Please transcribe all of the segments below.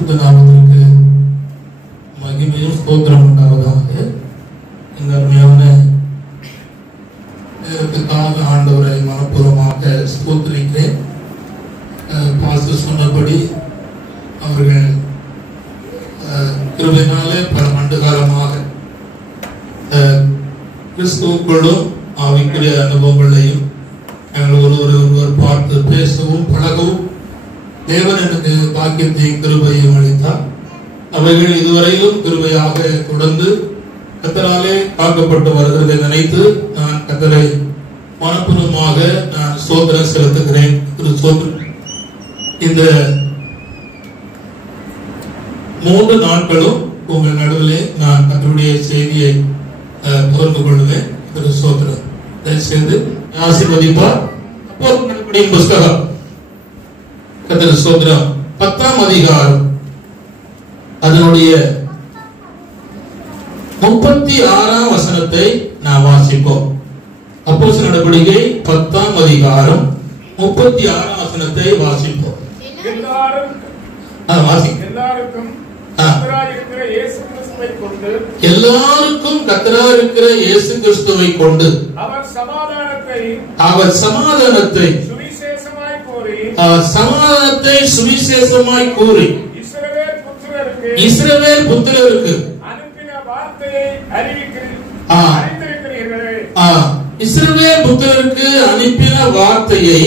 பரிசுத்த நாமத்திற்கு மகிமையும் ஸ்தோத்திரம் உண்டாவதாக. இந்த அருமையான நேரத்துக்காக ஆண்டவரை மனப்பூர்வமாக ஸ்தோத்திரிக்கிறேன். பாஸ்டர் சொன்னபடி அவர்கள் கிருபையினாலே பல ஆண்டு காலமாக கிறிஸ்துவுக்குள்ளும் ஆவிக்குரிய அனுபவங்களையும் நாங்கள் ஒருவர் பார்த்து பேசவும் பழகவும் தேவன் எனக்கு பாக்கியத்தையும் கிருபையும் அளித்தார். அவைகள் இதுவரையிலும் கிருபையாக தொடர்ந்து கர்த்தராலே காக்கப்பட்டு வருகிறதை நினைத்து நான் கர்த்தரை மனப்பூர்வமாக நான் ஸ்தோத்திரம் செலுத்துகிறேன். இந்த 3 நாட்களும் உங்கள் நடுவிலே நான் கர்த்தருடைய செய்தியை பகிர்ந்து கொள்வேன். ஸ்தோத்திரம். தயவுசெய்து ஆசீர்வதிப்பார். அப்போஸ்தலர்களின் புத்தகம் கர்த்தர் ஸ்தோத்திரம் 10ஆம் அதிகாரம் அதனுடைய 36ஆம் வசனத்தை நாம் வாசிப்போம். அப்போஸ்தலர் நடவடிக்கை 10ஆம் அதிகாரம் 36ஆம் வசனத்தை வாசிப்போம். எல்லாருக்கும் கர்த்தராய் இருக்கிற இயேசு கிறிஸ்துவை கொண்டு அவர் சமாதானத்தை சுவிசேஷமாய் கூறி இஸ்ரவேல் புத்திரருக்கு இஸ்ரவேல் புத்திரருக்கு அனுப்பின வார்த்தையை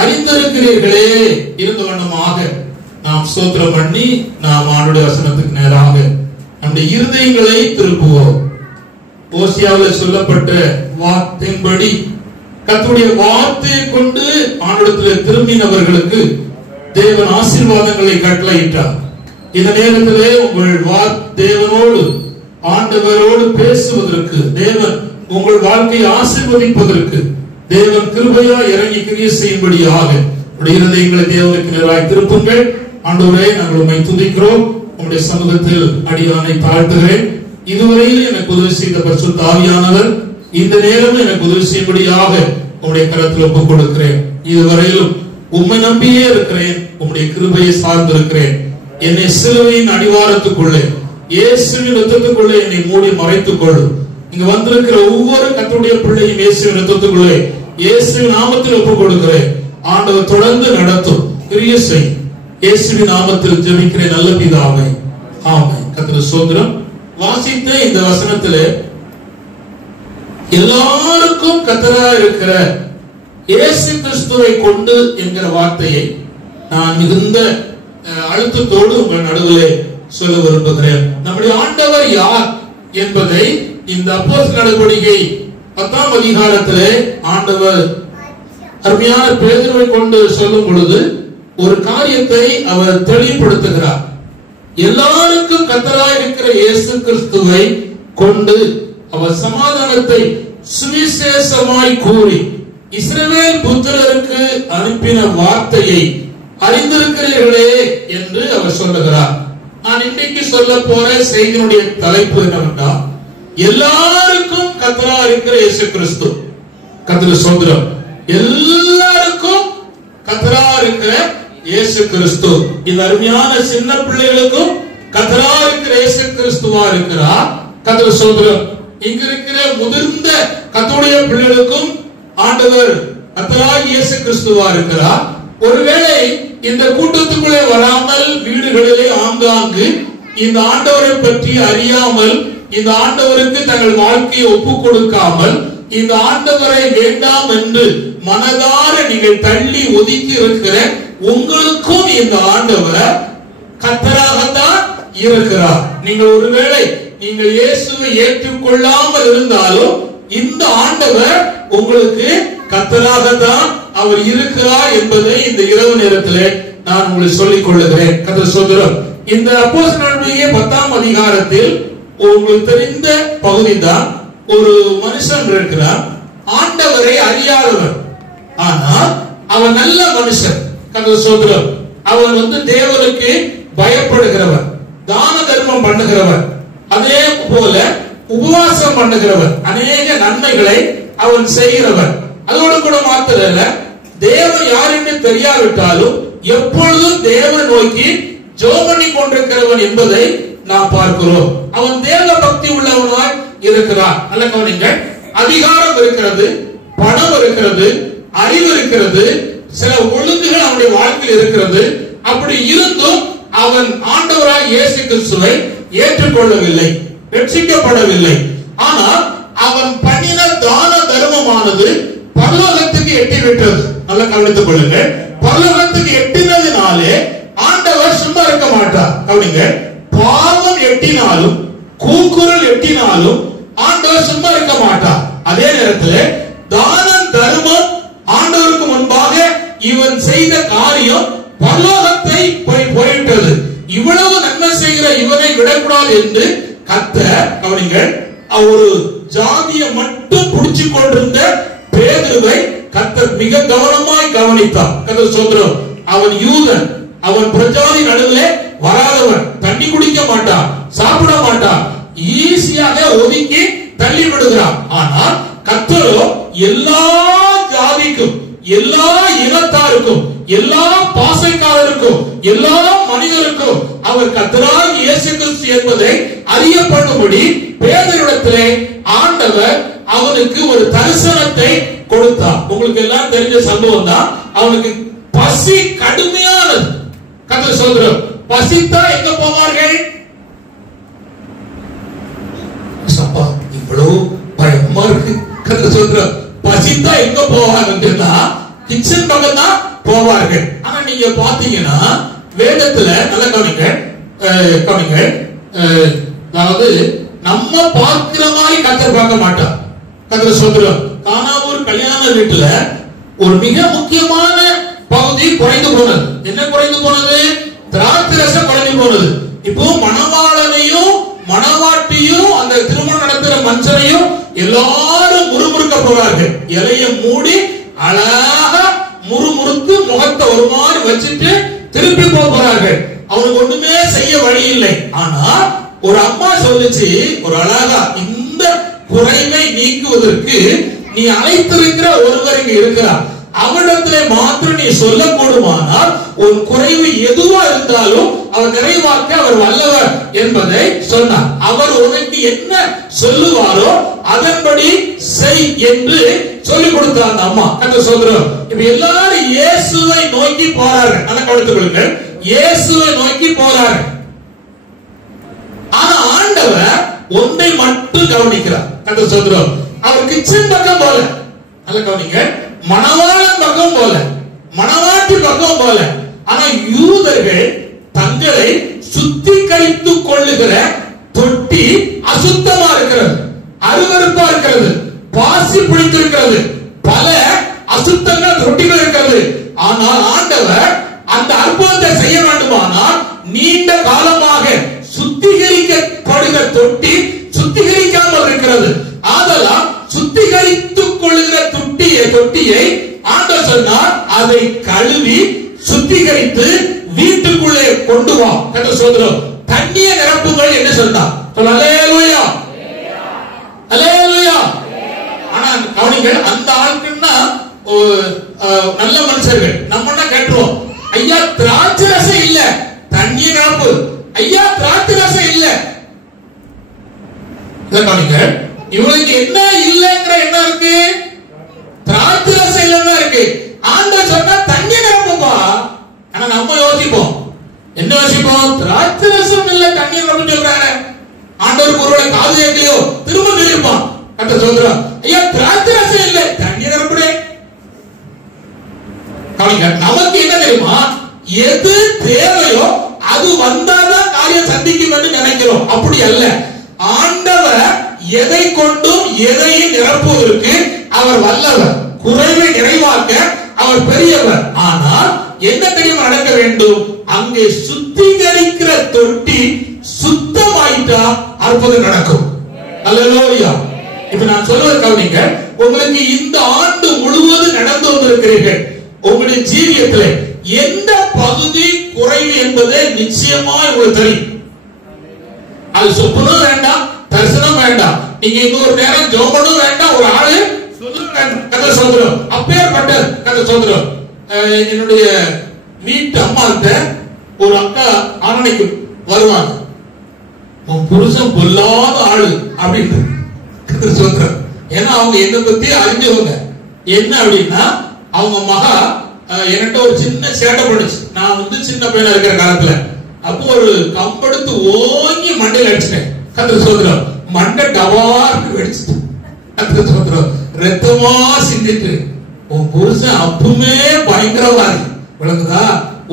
அறிந்திருக்கிறீர்களே. இருந்த வண்ணமாக நாம் ஸ்தோத்திரம் பண்ணி நாம் ஆண்டுடைய வசனத்துக்கு நேராக நம்முடைய இருதயங்களை திருப்புவோம். ஓசியாவில் சொல்லப்பட்ட வார்த்தையின்படி கர்த்தருடைய வார்த்தையை கொண்டு ஆண்டவரிடத்தில் திரும்பினவர்களுக்கு தேவன் ஆசீர்வாதங்களை கட்டளையிட்டார். இந்த நேரத்திலே உங்கள் தேவனோடு ஆண்டவரோடு பேசுவதற்கு, தேவன் உங்கள் வாழ்க்கையை ஆசீர்வதிப்பதற்கு தேவன் கிருபையா இறங்கி கிரியை செய்யும்படியாக இருதயங்களை தேவனுக்கு நேராய் திருப்புங்கள். ஆண்டவரே, நாங்கள் உம்மை துதிக்கிறோம். உம்முடைய சமூகத்தில் அடியானை தாழ்த்துகிறேன். இதுவரையில் எனக்கு உதவி செய்த பரிசுத்த ஆவியானவர் இந்த நேரம் எனக்கு உதவி செய்யும்படியாக உம்முடைய கரத்தில் ஒப்புக் கொடுக்கிறேன். இதுவரையிலும் உம்மை நம்பியே இருக்கிறேன். உம்முடைய கிருபையை சார்ந்திருக்கிறேன். என்னை சிலுவையின் அடிவாரத்துக்குள்ளே இயேசுவின் இரத்தத்துக்குள்ளே என்னை மூடி மறைத்துக் கொள்ளும். இங்க வந்திருக்கிற ஒவ்வொரு கர்த்தருடைய பிள்ளையும் இயேசுவின் இரத்தத்துக்குள்ளே இயேசுவின் நாமத்தில் ஒப்புக் கொடுக்கிறேன். ஆண்டவர் தொடர்ந்து நடத்தும், கிரியை செய்யும். இயேசுவின் நாமத்தில் ஜெபிக்கிறேன் நல்ல பிதாவே, ஆமென். கர்த்தர் ஸ்தோத்திரம். வாசித்த இந்த வசனத்திலே எல்லாருக்கும் கர்த்தராய் இருக்கிற இயேசு கிறிஸ்துவை கொண்டு என்கிற வார்த்தையை நான் மிகுந்த அழுத்தத்தோடு உங்கள் நடுவிலே சொல்ல விரும்புகிறேன். நம்முடைய ஆண்டவர் யார் என்பதை இந்த அப்போஸ்தலர் நடவடிக்கை 10ஆம் அதிகாரத்திலே ஆண்டவர் அருமையான பேதுருவை கொண்டு சொல்லும் பொழுது ஒரு காரியத்தை அவர் தெளிவுபடுத்துகிறார். எல்லாருக்கும் கர்த்தராய் இருக்கிற இயேசு கிறிஸ்துவை கொண்டு அவர் சமாதானத்தை சுவிசேஷமாய் கூறி இஸ்ரவேல் புத்திரருக்கு அனுப்பின வார்த்தையை அறிந்திருக்கிறீர்களே என்று அவர் சொல்லுகிறார். நான் இன்றைக்கு சொல்ல போற செய்தியினுடைய தலைப்பு என்னவென்றால், எல்லாருக்கும் கர்த்தராய் இருக்கிற இயேசு கிறிஸ்து. கர்த்தர் ஸ்தோத்திரம். எல்லாருக்கும் கர்த்தராய் இருக்கிற இயேசு கிறிஸ்து. இந்த அருமையான சின்ன பிள்ளைகளுக்கும் கர்த்தராய் இருக்கிற இயேசு கிறிஸ்துவா இருக்கிறார். கர்த்தர் ஸ்தோத்திரம். இங்க இருக்கிற முதிர்ந்த கர்த்தருடைய பிள்ளைகளுக்கும் ஆண்டவர் கர்த்தராய் இயேசு கிறிஸ்துவா இருக்கிறார். ஒருவேளை இந்த கூட்டத்துக்குள்ளே வராமல் வீடுகளிலே ஆங்காங்கு இந்த ஆண்டவரை பற்றி அறியாமல், இந்த ஆண்டவருக்கு தங்கள் வாழ்க்கையை ஒப்புக் கொடுக்காமல், இந்த ஆண்டவரை வேண்டாம் என்று மனதார நீங்கள் தள்ளி ஒதுக்கி இருக்கிற உங்களுக்கும் இந்த ஆண்டவர் கர்த்தராகத்தான் இருக்கிறார். நீங்கள் ஒருவேளை நீங்கள் இயேசுவை ஏற்றுக்கொள்ளாமல் இருந்தாலும் இந்த ஆண்டவர் உங்களுக்கு கர்த்தராகத்தான் அவர் இருக்கிறார் என்பதை இந்த இரவு நேரத்திலே நான் உங்களுக்கு சொல்லிக் கொள்ளுகிறேன். கர்த்தர் ஸ்தோத்திரம். இந்த அப்போஸ்தலர்களுடைய 10ஆம் அதிகாரத்தில் உங்களுக்கு தெரிந்த பகுதி தான். ஒரு மனுஷன் இருக்கிறார், ஆண்டவரை அறியாதவர், ஆனால் அவன் நல்ல மனுஷன். கர்த்தர் ஸ்தோத்திரம். அவன் தேவனுக்கு பயப்படுகிறவர், தான தர்மம் பண்ணுகிறவர், அதே போல உபவாசம் பண்ணுகிறவர், அநேக நன்மைகளை அவன் செய்கிறவர். அதோடு கூட மாத்திரல்ல, தேவன் யார் என்று தெரியாவிட்டாலும் எப்பொழுதும் தேவன் நோக்கி ஜெபம் பண்ணி கொண்டிருக்கிறவன் என்பதை நாம் பார்க்கிறோம். அவன் தேவ பக்தி உள்ளவனாய் இருக்கிறான். நல்ல கவனிங்கள். அதிகாரம் இருக்கிறது, பணம் இருக்கிறது, அறிவு இருக்கிறது, சில ஒழுங்குகள் அவனுடைய வாழ்க்கையில் இருக்கிறது. அப்படி இருந்தும் அவன் ஆண்டவராய் இயேசு கிறிஸ்துவை ஏற்றுக்கொள்ளவில்லை, ரட்சிக்கப்படவில்லை. ஆனால் அவன் பண்ணின தான தர்மமானது பரலோகத்துக்கு எட்டிவிட்டது. நல்லா கவனித்துக் கொள்ளுங்கள். பரலோகத்துக்கு எட்டினதினாலே ஆண்டவர் சும்மா இருக்க மாட்டார். கவனிங்க. பாவம் எட்டினாலும் கூக்குரல் எட்டினாலும் ஆண்டவர் சும்மா இருக்க மாட்டார். அதே நேரத்தில் தானம் தர்மம் ஆண்டவருக்கு முன்பாக இவன் செய்த காரியம் பரலோகத்தை போயிட்டது. இவ்வளவு நன்மை செய்கிற இவனை விடக்கூடாது என்று கர்த்தர், கவனிங்கள், ஒரு ஜாதியை மட்டும் புடிச்சு கொண்டிருந்த பேதுருவை கர்த்தர் மிக கவனமாய் கவனித்தார். கர்த்தர் சொல்றார், அவன் யூதன், அவன் பிரஜாதி நடுவிலே வராதவன், தண்ணி குடிக்க மாட்டான், சாப்பிட மாட்டான், ஈஸியாக ஒதுக்கி தள்ளி விடுகிறான். ஆனால் கர்த்தரோ எல்லா ஜாதிக்கும், எல்லா இனத்தாருக்கும், எல்லா பாசைக்காரருக்கும், எல்லா மனிதருக்கும் அவர் கர்த்தராகிய இயேசு கிறிஸ்து என்பதை அறிய பண்ணும்படி பேதுருவிடத்திலே ஆண்டவர் அவனுக்கு ஒரு தரிசனத்தை கொடுத்தார். உங்களுக்கு எல்லாம் தெரிஞ்ச சம்பவம் தான். அவனுக்கு பசி கடுமையானது. கர்த்தர் சொல்றார், பசித்தா எங்க போவார்கள்? சப்பா இவ்வளவு பயமா இருக்கு. கர்த்தர் சொல்றார், பசித்தா எங்க போவாங்கன்னா கிச்சன் பக்கம் தான் போவார்கள். ஆனா நீங்க பாத்தீங்கன்னா வேதத்துல நல்ல கவனிங்க, அதாவது நம்ம பார்க்கிற மாதிரி கர்த்தர் பார்க்க மாட்டார். கர்த்தர் சொல்றார், கானாவூர் கல்யாண வீட்டுல ஒரு மிக முக்கியமான பகுதி குறைந்து போனது. என்ன குறைந்து போனது? திராட்சை ரசம் குறைந்து போனது. இப்போ மணவாளனையும் மணவாட்டியும் அந்த திருமணம் நடத்துற மஞ்சளையும் எல்லாரும் முறுமுறுக்க போறார்கள். இலைய மூடி அழகா முறுமுறுத்து முகத்தை ஒரு மாதிரி வச்சுட்டு திருப்பி போறார்கள். அவனுக்கு ஒண்ணுமே செய்ய வழி இல்லை. ஆனா ஒரு அம்மா சொல்லுச்சு, ஒரு அழகா, இந்த குறைவை நீக்குவதற்கு நீ அழைத்திருக்கிற ஒருவர் இங்க இருக்கிறார், அவரிடத்திலே மாத்திரம் நீ சொல்லக்கூடுமானால் உன் குறைவு எதுவா இருந்தாலும் அவர் நிறைவாக்க அவர் வல்லவர் என்பதை சொன்னார். அவர் உனக்கு என்ன சொல்லுவாரோ அதன்படி செய் என்று சொல்லிக் கொடுத்தார் அந்த அம்மா. கர்த்தர் சொல்றார், இப்ப எல்லாரும் இயேசுவை நோக்கி போறார்கள். நல்லா கவனித்துக் கொள்ளுங்கள். இயேசுவை நோக்கி போறார்கள். ஆனா ஆண்டவர் ஒன்றை மட்டும் கவனிக்கிறார். கர்த்தர் சொல்றார், அவர் கிச்சன் பக்கம் போல, நல்லா கவனிங்க, மணவாளன் பக்கம் போல, மணவாட்டி பக்கம் போல. ஆனா யூதர்கள் தங்களை சுத்திகரித்துக் கொள்ளுகிற தொட்டி அசுத்தமா இருக்கிறது, அருவருப்பா இருக்கிறது, பாசி பிடித்திருக்கிறது, பல அசுத்தங்கள் தொட்டிகள் இருக்கிறது. ஆனால் ஆண்டவர் அந்த அற்புதத்தை செய்ய வேண்டுமானால் நீண்ட காலமாக சுத்திகரிக்கப்படுகிற தொட்டி சுத்திகரிக்காமல் இருக்கிறது. ஆதலால் சுத்திகரித்துக் கொள்ளுகிற தொட்டியை ஆண்டவர் சொன்னார், அதை கழுவி சுத்திகரித்து வீட்டுக்குள்ளே கொண்டு வா. கர்த்தர் சொல்றார், தண்ணியை நிரப்புங்கள் என்று சொன்னார். அல்லேலூயா, அல்லேலூயா. ஆனா கவனிங்கள், அந்த ஆட்கள்னா நல்ல மனுஷர்கள். நம்ம என்ன கேட்டுருவோம், ஐயா திராட்சை ரசம் இல்ல, தண்ணி நிரப்பு. ஐயா திராட்சை ரசம் இல்ல. கவனிங்கள், இவளுக்கு என்ன இல்லைங்கிற என்ன இருக்கு? திராட்சை ரசம் இல்லைன்னா இருக்கு. ஆண்டவர் சொன்னா தண்ணி நிரப்புப்பா. ஆனா நம்ம யோசிப்போம், என்ன யோசிப்போம்? திராட்சை ரசம் இல்ல, தண்ணி நிரப்பு சொல்றாங்க. ஆண்டவருக்கு ஒருவேளை காது கேட்கலையோ, திரும்ப சொல்லிருப்பான். கர்த்தர் சொல்றான், ஐயா திராட்சை ரசம் இல்ல, தண்ணி நிரப்புடே. நமக்கு என்ன தெரியுமா? எது தேவையோ அது வந்தாதான் காரியம் சந்திக்கும் என்று நினைக்கிறோம். அப்படி அல்ல. ஆண்டவர் எதை கொண்டும் எதையும் நிரப்புவதற்கு அவர் வல்லவர், குறைவை நிறைவாக்க அவர் பெரியவர். ஆனால் என்ன தெரியுமா நடக்க வேண்டும்? அங்கே சுத்திகரிக்கிற தொட்டி சுத்தமாயிட்டா அற்புதம் நடக்கும். அல்லேலூயா. இப்ப நான் சொல்வது கவனிங்க. உங்களுக்கு இந்த ஆண்டு முழுவதும் நடந்து வந்திருக்கிறீர்கள். உங்களுடைய ஜீவியத்தில் எந்த பகுதி குறைவு என்பதை நிச்சயமா உங்களுக்கு தெரியும். அது சொப்பனும் வேண்டாம், தரிசனம் வேண்டாம், நீங்க இன்னொரு நேரம் ஜோபனும் வேண்டாம், ஒரு ஆளு கதை சொல்றோம். அப்பேற்பட்ட கதை சொல்றோம். என்னுடைய வீட்டு அம்மாட்ட ஒரு அக்கா அரணைக்கு வருவாங்க. உன் புருஷன் பொல்லாத ஆளு அப்படின்னு சொல்றாங்க. ஏன்னா அவங்க என்ன பத்தி அறிஞ்சவங்க. என்ன அப்படின்னா அவங்க மகா என்கிட்ட ஒரு சின்ன சேட்டை பண்ணுச்சு. நான் சின்ன பையனா இருக்கிற காலத்துல அப்போ ஒரு கம்பெடுத்து ஓங்கி மண்டையில அடிச்சிட்டேன். கத்திர சோதரம் மண்டை டவார்னு வெடிச்சுட்டு கத்திர சோதரம் ரத்தமா சிந்திட்டு, உன் புருஷன் அப்பவுமே பயங்கரவாதி விளங்குதா,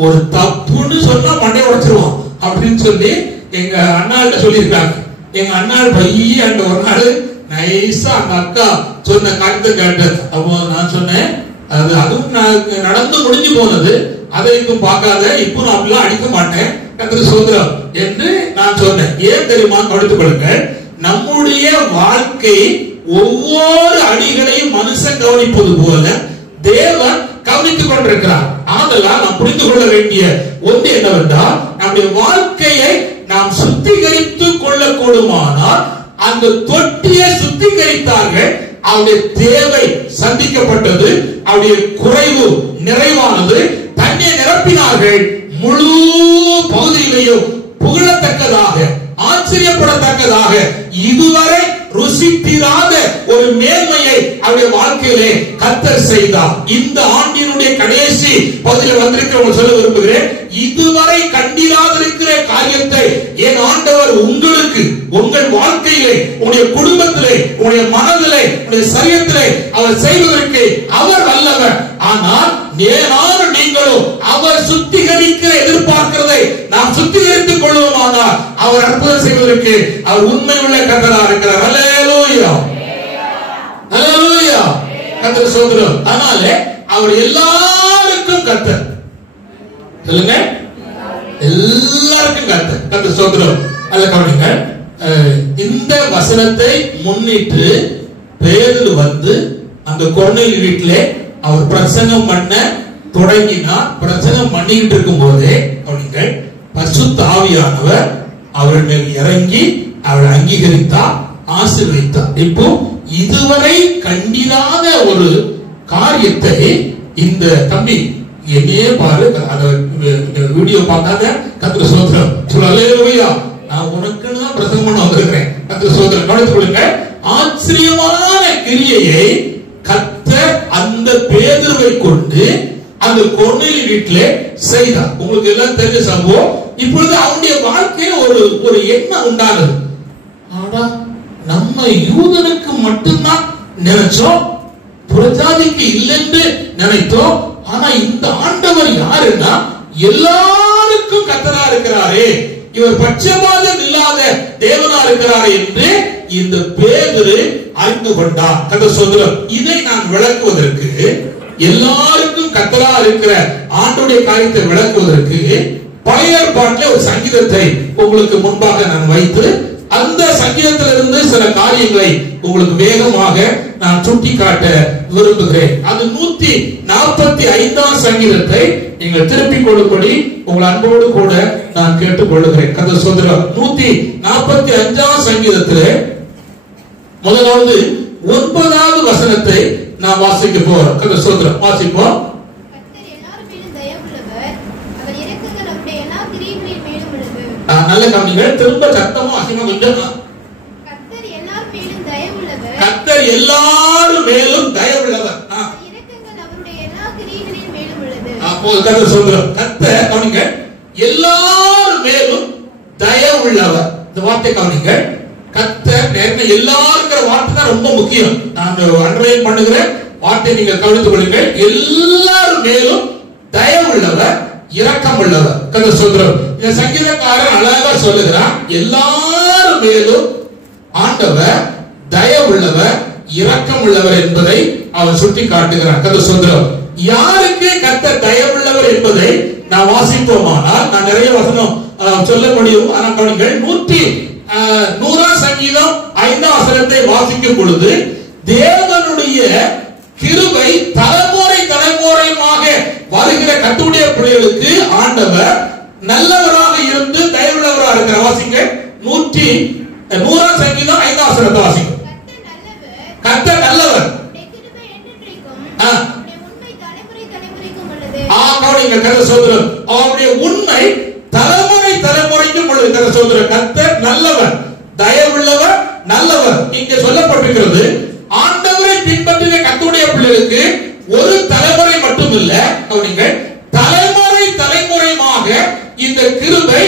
ஒரு தப்புன்னு சொன்னா மண்டையை உடைச்சிருவான் அப்படின்னு சொல்லி எங்க அண்ணாள்கிட்ட சொல்லியிருக்காங்க. எங்க அண்ணாள் பைய அந்த ஒரு நாள் நைஸா அந்த அக்கா சொன்ன காரியத்தை கேட்டது. அப்போ நான் சொன்னேன், அதுவும் நடந்து முடிஞ்சு போனது, அதை இப்போ பார்க்காத, இப்போ நான் அப்படிலாம் அடிக்க மாட்டேன் கத்திர சோதரம் என்று நான் சொன்னேன். ஏன் தெரியுமா? கவனித்துக் கொள்ளுங்கள். நம்முடைய வாழ்க்கை ஒவ்வொரு அடிகளையும் மனுஷன் கவனிப்பது போல தேவன் கவனித்துக் கொண்டிருக்கிறார். ஆதலால் நாம் புரிந்து கொள்ள வேண்டிய ஒன்று என்னவென்றால், நம்முடைய வாழ்க்கையை நாம் சுத்திகரித்துக் கொள்ளக்கூடுமானால் அந்த தொட்டியை சுத்திகரித்தார்கள். அவருடைய தேவை சந்திக்கப்பட்டது, அவருடைய குறைவு நிறைவானது, தன்னை நிரப்பினார்கள். முழு பகுதியிலையும் புகழத்தக்கதாக ஆச்சரியப்படத்தக்கதாக இதுவரை ருசித்திராத ஒரு மேன்மையை அவருடைய வாழ்க்கையிலே கர்த்தர் செய்தார். இந்த ஆண்டினுடைய கடைசி பகுதியில் வந்திருக்கிறவங்க சொல்ல விரும்புகிறேன், இதுவரை கண்டிராத இருக்கிற காரியத்தை என் ஆண்டவர் உங்களுக்கு உங்கள் வாழ்க்கையிலே, உங்களுடைய குடும்பத்திலே, உங்களுடைய மனதிலே, உங்களுடைய சரீரத்திலே அவர் செய்வதற்கு அவர் வல்லவர். ஆனால் நானும் நீங்களும் அவர் சுத்திகரிக்கிற எதிர்பார்க்கிறதை நாம் சுத்திகரித்துக் கொள்வோமானால் அவர் அற்புதம் செய்வதற்கு அவர் உண்மை உள்ள கர்த்தராக இருக்கிறார். அல்லேலூயா, அல்லேலூயா, கர்த்தர் சோதரம். அதனால அவர் எல்லாருக்கும் கர்த்தர். சொல்லுங்க, எல்லாருக்கும் கர்த்தர். கர்த்தர் சோதரம். அல்ல கவனிங்க, இந்த வசனத்தை முன்னிட்டு பேதுரு அந்த கொர்நேலியு வீட்டிலே அவர் பிரசங்கம் பண்ண தொடங்கினார். பிரசங்கம் பண்ணிட்டு இருக்கும் போதே அவர்கள் பரிசுத்த ஆவியானவர் அவர்கள் மேல் இறங்கி அவரை அங்கீகரித்தார், ஆசீர்வதித்தார். இப்போ இதுவரை கண்டிராத ஒரு காரியத்தை இந்த தம்பி என்னையே பாரு, வீடியோ பார்க்காத கர்த்தர் சோதரம் சொல்லலேலூயா, நான் உனக்குன்னு தான் பிரசங்கம் பண்ண வந்திருக்கிறேன். கர்த்தர் சோதரம் கவனித்துக் கொள்ளுங்க. ஆச்சரியமான கிரியையை கர்த்தர் அந்த பேதுருவை கொண்டு அந்த கொர்நேலியு வீட்டிலே செய்தார். உங்களுக்கு எல்லாம் தெரிஞ்ச சம்பவம். இப்பொழுது அவனுடைய வாழ்க்கையில ஒரு எண்ணம் உண்டானது. ஆனா நம்ம யூதனுக்கு மட்டும்தான் நினைச்சோம், புறஜாதிக்கு இல்லைன்னு நினைத்தோம். ஆனா இந்த ஆண்டவர் யாருன்னா எல்லாருக்கும் கர்த்தரா இருக்கிறாரே, இவர் பட்சபாதம் இல்லாத தேவனா இருக்கிறாரே என்று இந்த பேதுரு அறிந்து கொண்டார். கர்த்தர் சொல்றார், இதை நான் விளக்குவதற்கு, எல்லாருக்கும் கர்த்தரா இருக்கிற ஆண்டவருடைய காரியத்தை விளக்குவதற்கு பழைய ஏற்பாட்டிலே ஒரு சங்கீதத்தை உங்களுக்கு முன்பாக நான் வைத்து அந்த சங்கீதத்திலிருந்து சில காரியங்களை உங்களுக்கு வேகமாக நான் சுட்டிக்காட்ட விரும்புகிறேன். அது 145ஆம் சங்கீதத்தை நீங்கள் திருப்பிக் கொள்ளும்படி உங்கள் அன்போடு கூட நான் கேட்டுக்கொள்ளுகிறேன். கர்த்தர் சொல்றார், 145ஆம் சங்கீதத்திலே முதலாவது 9வது வசனத்தை நான் வாசிக்க போறேன். கர்த்தர் சொல்றார், வாசிப்போம். நல்ல கவனிங்கள், திரும்ப சத்தமா அசிமா கொஞ்சம். கர்த்தர் எல்லாரும் மேலும் தயவுள்ளவர். கர்த்தர் சொல்றார், கர்த்தர் கவனிங்கள், எல்லாரும் மேலும் தயவுள்ளவர். இந்த வார்த்தை கவனிங்கள், கர்த்தர் எல்லாருங்கிற வார்த்தை தான் ரொம்ப முக்கியம். நான் அண்டர்லைன் பண்ணுகிறேன் வார்த்தை, நீங்கள் கவனித்துக் கொள்ளுங்கள். எல்லாரும் மேலும் தயவுள்ளவர், இரக்கம் உள்ளவர். கர்த்தர் சொல்றார். இந்த சங்கீதக்காரன் அழகா சொல்லுகிறான், எல்லாரும் மேலும் ஆண்டவர் தயவுள்ளவர், இரக்கம் உள்ளவர் என்பதை அவன் சுட்டி காட்டுகிறான். கர்த்தர் சொல்றார், யாருக்கு கர்த்தர் தயவுள்ளவர் என்பதை நான் வாசிப்போமானால் நான் நிறைய வசனம் சொல்ல முடியும். ஆனால் கவனிங்கள், 100ஆம் சங்கீதம் 5ஆம் வசனத்தை வாசிக்கும் பொழுது தேவனுடைய கிருபை தலைமுறை தலைமுறையாக வருகிற கர்த்தருடைய பிள்ளைகளுக்கு ஆண்டவர் நல்லவராக இருந்து தயவுள்ளவராக இருக்கிற. வாசிங்க, 100ஆம் சங்கீதம் 5ஆம் வசனத்தை வாசிங்க. கர்த்தர் நல்லவர், கவனிங்க, கர்த்தர் சொல்றார், அவருடைய உண்மை உள்ளது. கர்த்தர் நல்லவர், தயவுள்ளவர், நல்லவர். இங்க சொல்லப்பட்டிருக்கிறது ஆண்டவரை பின்பற்றின கர்த்தருடைய பிள்ளைகளுக்கு ஒரு தலைமுறை மட்டும் இல்ல, நீங்கள் தலைமுறை தலைமுறையாக இந்த கிருபை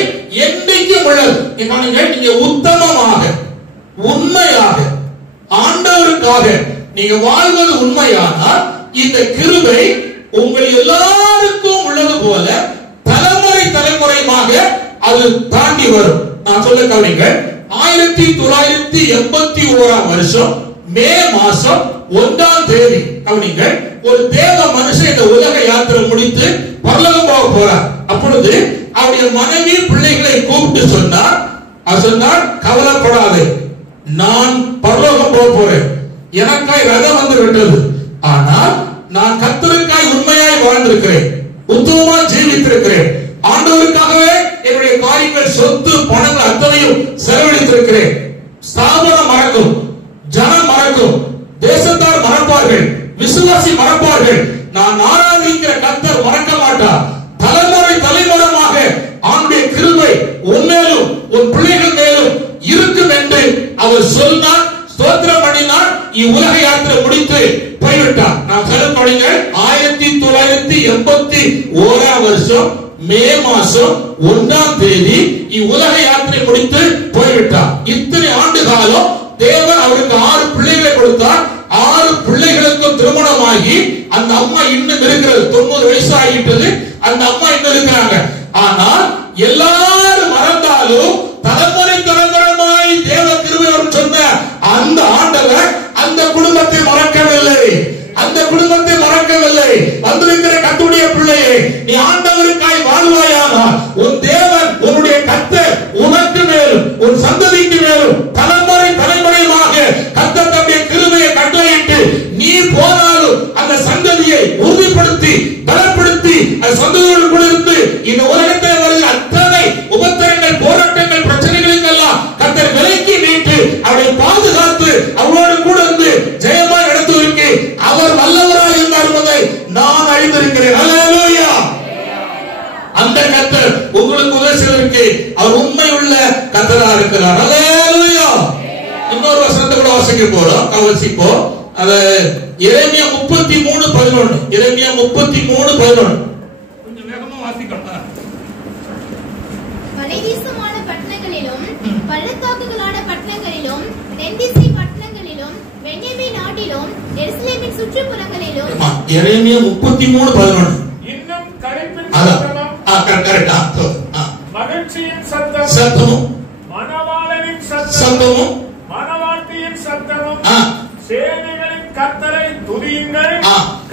என்றைக்கும் உள்ளது. நீங்க உத்தமமாக உண்மையாக ஆண்டவருக்காக நீங்க வாழ்வது உண்மையானால் இந்த கிருபை உங்கள் எல்லாருக்கும் உள்ளது போல தலைமுறை தலைமுறையாக அது தாண்டி வரும். நான் சொல்ல கவனிங்கள். 1981 வருஷம் மே மாசம் 1ஆம் தேதி கவனிங்கள், ஒரு தேவ மனுஷன் இந்த உலக யாத்திரை முடித்து பரலோகம் போக போறார். அப்பொழுது அவருடைய மனைவி பிள்ளைகளை கூப்பிட்டு சொன்னார், கவலைப்படாதே, நான் பரலோகம் போக போறேன், எனக்காய் ரதம் வந்து விட்டது, ஆனால் நான் கர்த்தருக்காய் உண்மையாய் வாழ்ந்திருக்கிறேன், உத்தமமாய் ஜீவித்திருக்கிறேன், ஆண்டவருக்காகவே என்னுடைய காரியங்கள், சொத்து பணங்கள் அத்தனையும் செலவழித்திருக்கிறேன். ஸ்தாபனம் மறக்கும், ஜனம் மறக்கும், தேசத்தார் மறப்பார்கள், விசுவாசி மறப்பார்கள், நான் ஆராதிக்கிற கர்த்தர் மறக்க மாட்டார். தலைமுறை தலைமுறையாக ஆண்டுடைய கிருபை உன் மேலும் உன் பிள்ளைகள் மேலும் இருக்கும் என்று அவர் சொன்னார். ஸ்தோத்திரம் பண்ணினார். இவ்வுலக யாத்திரை முடித்து போய்விட்டார். நான் சொல்ல தொடங்க 1981 வருஷம் மே மாசம் 1ஆம் தேதி இவ்வுலக யாத்திரை முடித்து போய்விட்டார். இத்தனை ஆண்டு காலம் தேவன் அவருக்கு 6 பிள்ளைகளை கொடுத்தார். 6 பிள்ளைகளுக்கும் திருமணமாகி அந்த அம்மா இன்னும் இருக்கிறது. 90 வயசு ஆகிட்டது. அந்த அம்மா இன்னும் இருக்கிறாங்க. ஆனால் எல்லாரும் மறந்தாலும் தலைமுறை தலைமுறையாய் தேவ கிருபை சொன்ன அந்த ஆண்டவர் அந்த குடும்பத்தை மறக்கவில்லை. அந்த குடும்பத்தை மறக்கவில்லை. வந்திருக்கிற கர்த்தருடைய பிள்ளையே, நீ ஆண்டவருக்காய் வாழ்வாயானால் உன் தேவன் உன்னுடைய கர்த்தர் உனக்கு மேலும் உன் சந்ததிக்கு மேலும் தலைமுறை தலைமுறையாக கர்த்தர் தம்முடைய கிருபையை கட்டளையிட்டு நீ போனாலும் அந்த சந்ததியை உறுதிப்படுத்தி பலப்படுத்தி அந்த சந்ததியோடு இருந்து இந்த உலகத்தில் வருகிற அத்தனை உபத்திரங்கள், போராட்டங்கள், பிரச்சனைகளுக்கெல்லாம் கர்த்தர் விலக்கி மீட்டு அவரை பாதுகாத்து அவரோடு கூட இருந்து ஜெயமாய் நடத்துவதற்கு அவர் வல்லவராய் இருந்தார் என்பதை நான் அறிந்திருக்கிறேன். ஹல்லேலூயா. அந்த கர்த்தர் உங்களுக்கு உதவி செய்வதற்கு அவர் உண்மை உள்ள கர்த்தராக இருக்கிறார். ஹல்லேலூயா. இன்னொரு வசனத்தை கூட வாசிக்க போறோம். வாசிப்போம். அது எரேமியா 33:11. எரேமியா 33:11. கொஞ்சம் வேகமா வாசிக்கணும். மலைதேசமான பட்டணங்களிலும் பள்ளத்தாக்குகளான பட்டணங்களிலும் தென்திசை பட்டணங்களிலும் பென்யமீன் நாட்டிலும் எருசலேமின் சுற்றுப்புறங்களிலும் எரேமியா 33:11. இன்னும் கரைப்பின் சத்தமும் கரெக்ட்டா மகிழ்ச்சியின் சத்தமும் மணவாளனின் சத்தமும் மணவாட்டியின் சத்தமும் சேனைகளின் கர்த்தரை துதியுங்கள்,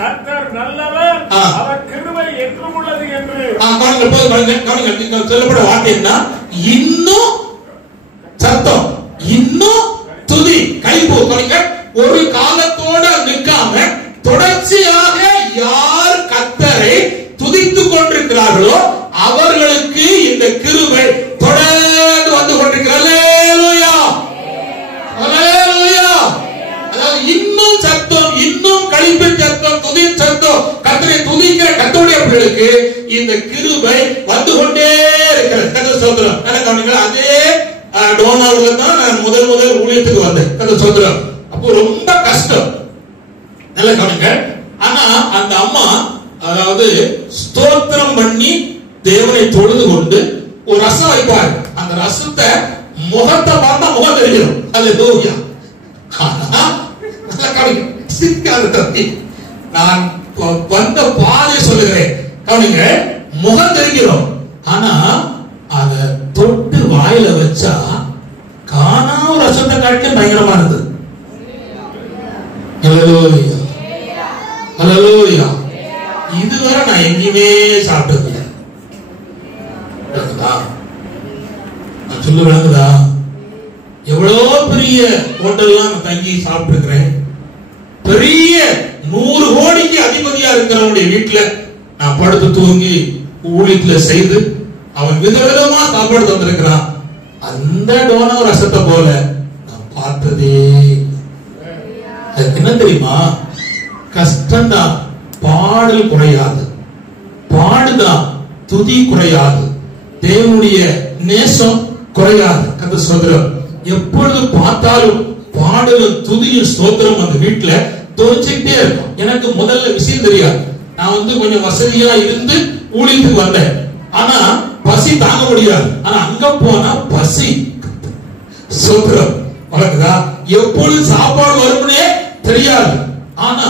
கர்த்தர் நல்லவர், அவர் கிருபை என்றும் உள்ளது என்று. சொல்லப்பட வார்த்தை என்ன? இன்னும் சத்தம், இன்னும் துதி, கைபோ. ஒரு காலத்தோட நிற்காம தொடர்ச்சியாக யார் கர்த்தரை துதித்துக் கொண்டிருக்கிறார்களோ அவர்களுக்கு இந்த கிருபை தொடர்ந்து வந்து கொண்டிருக்கிறது. இன்னும் சத்தம், இன்னும் களிப்பின் சத்தம், துதியின் சத்தம், கர்த்தரை துதிக்கிற கர்த்தருடைய பிள்ளைகளுக்கு இந்த கிருபை வந்து கொண்டே இருக்கிறது. கர்த்தர் ஸ்தோத்திரம். அதே டோனாவுல தான் நான் முதல் ஊழியத்துக்கு வந்தேன். கர்த்தர் ஸ்தோத்திரம். அப்போ ரொம்ப கஷ்டம். நல்ல கவனிங்க. ஆனா அந்த அம்மா அதாவது ஸ்தோத்திரம் பண்ணி தேவனை தொழுது கொண்டு ஒரு ரசம் வைப்பார். அந்த ரசத்தை முகத்தை பார்த்தா முகம் தெரியும். ஹல்லேலூயா. ஆனா நான் வந்த பாதை சொல்லுகிறேன். கவனிங்க, முகம் தெரிகிறோம். ஆனா அத தொட்டு வாயில வச்சா காணாம ரசத்தை காட்டி பயங்கரமா இருந்தது. ஹல்லேலூயா. ஹல்லேலூயா. இதுவரை நான் எங்கேயுமே சாப்பிட்டது இல்லை. நான் சொல்ல விளங்குதா? எவ்வளவு பெரிய ஹோட்டல்லாம் நான் தங்கி சாப்பிட்டு இருக்கிறேன். பெரிய 100 கோடிக்கு அதிபதியா இருக்கிறவனுடைய வீட்டுல நான் படுத்து தூங்கி ஊழியத்துல செய்து அவன் விதவிதமா சாப்பாடு தந்திருக்கிறான். அந்த டோனா ரசத்தை போல நான் பார்த்ததே. அதுக்கு என்ன தெரியுமா? கஷ்டம்தான், பாடல் குறையாது, பாடுதான், துதி குறையாது, தேவனுடைய நேசம் குறையாது. கர்த்தர் ஸ்தோத்திரம். எப்பொழுது பார்த்தாலும் பாடலும் துதியும் ஸ்தோத்திரம் அந்த வீட்டுல தோச்சிக்கிட்டே இருக்கும். எனக்கு முதல்ல விஷயம் தெரியாது. நான் கொஞ்சம் வசதியா இருந்து ஊழியத்துக்கு வந்தேன். ஆனா பசி தாங்க முடியாது. ஆனா அங்க போனா பசி ஸ்தோத்திரம் வளர்க்குதா. எப்பொழுது சாப்பாடு வரும்னே தெரியாது. ஆனா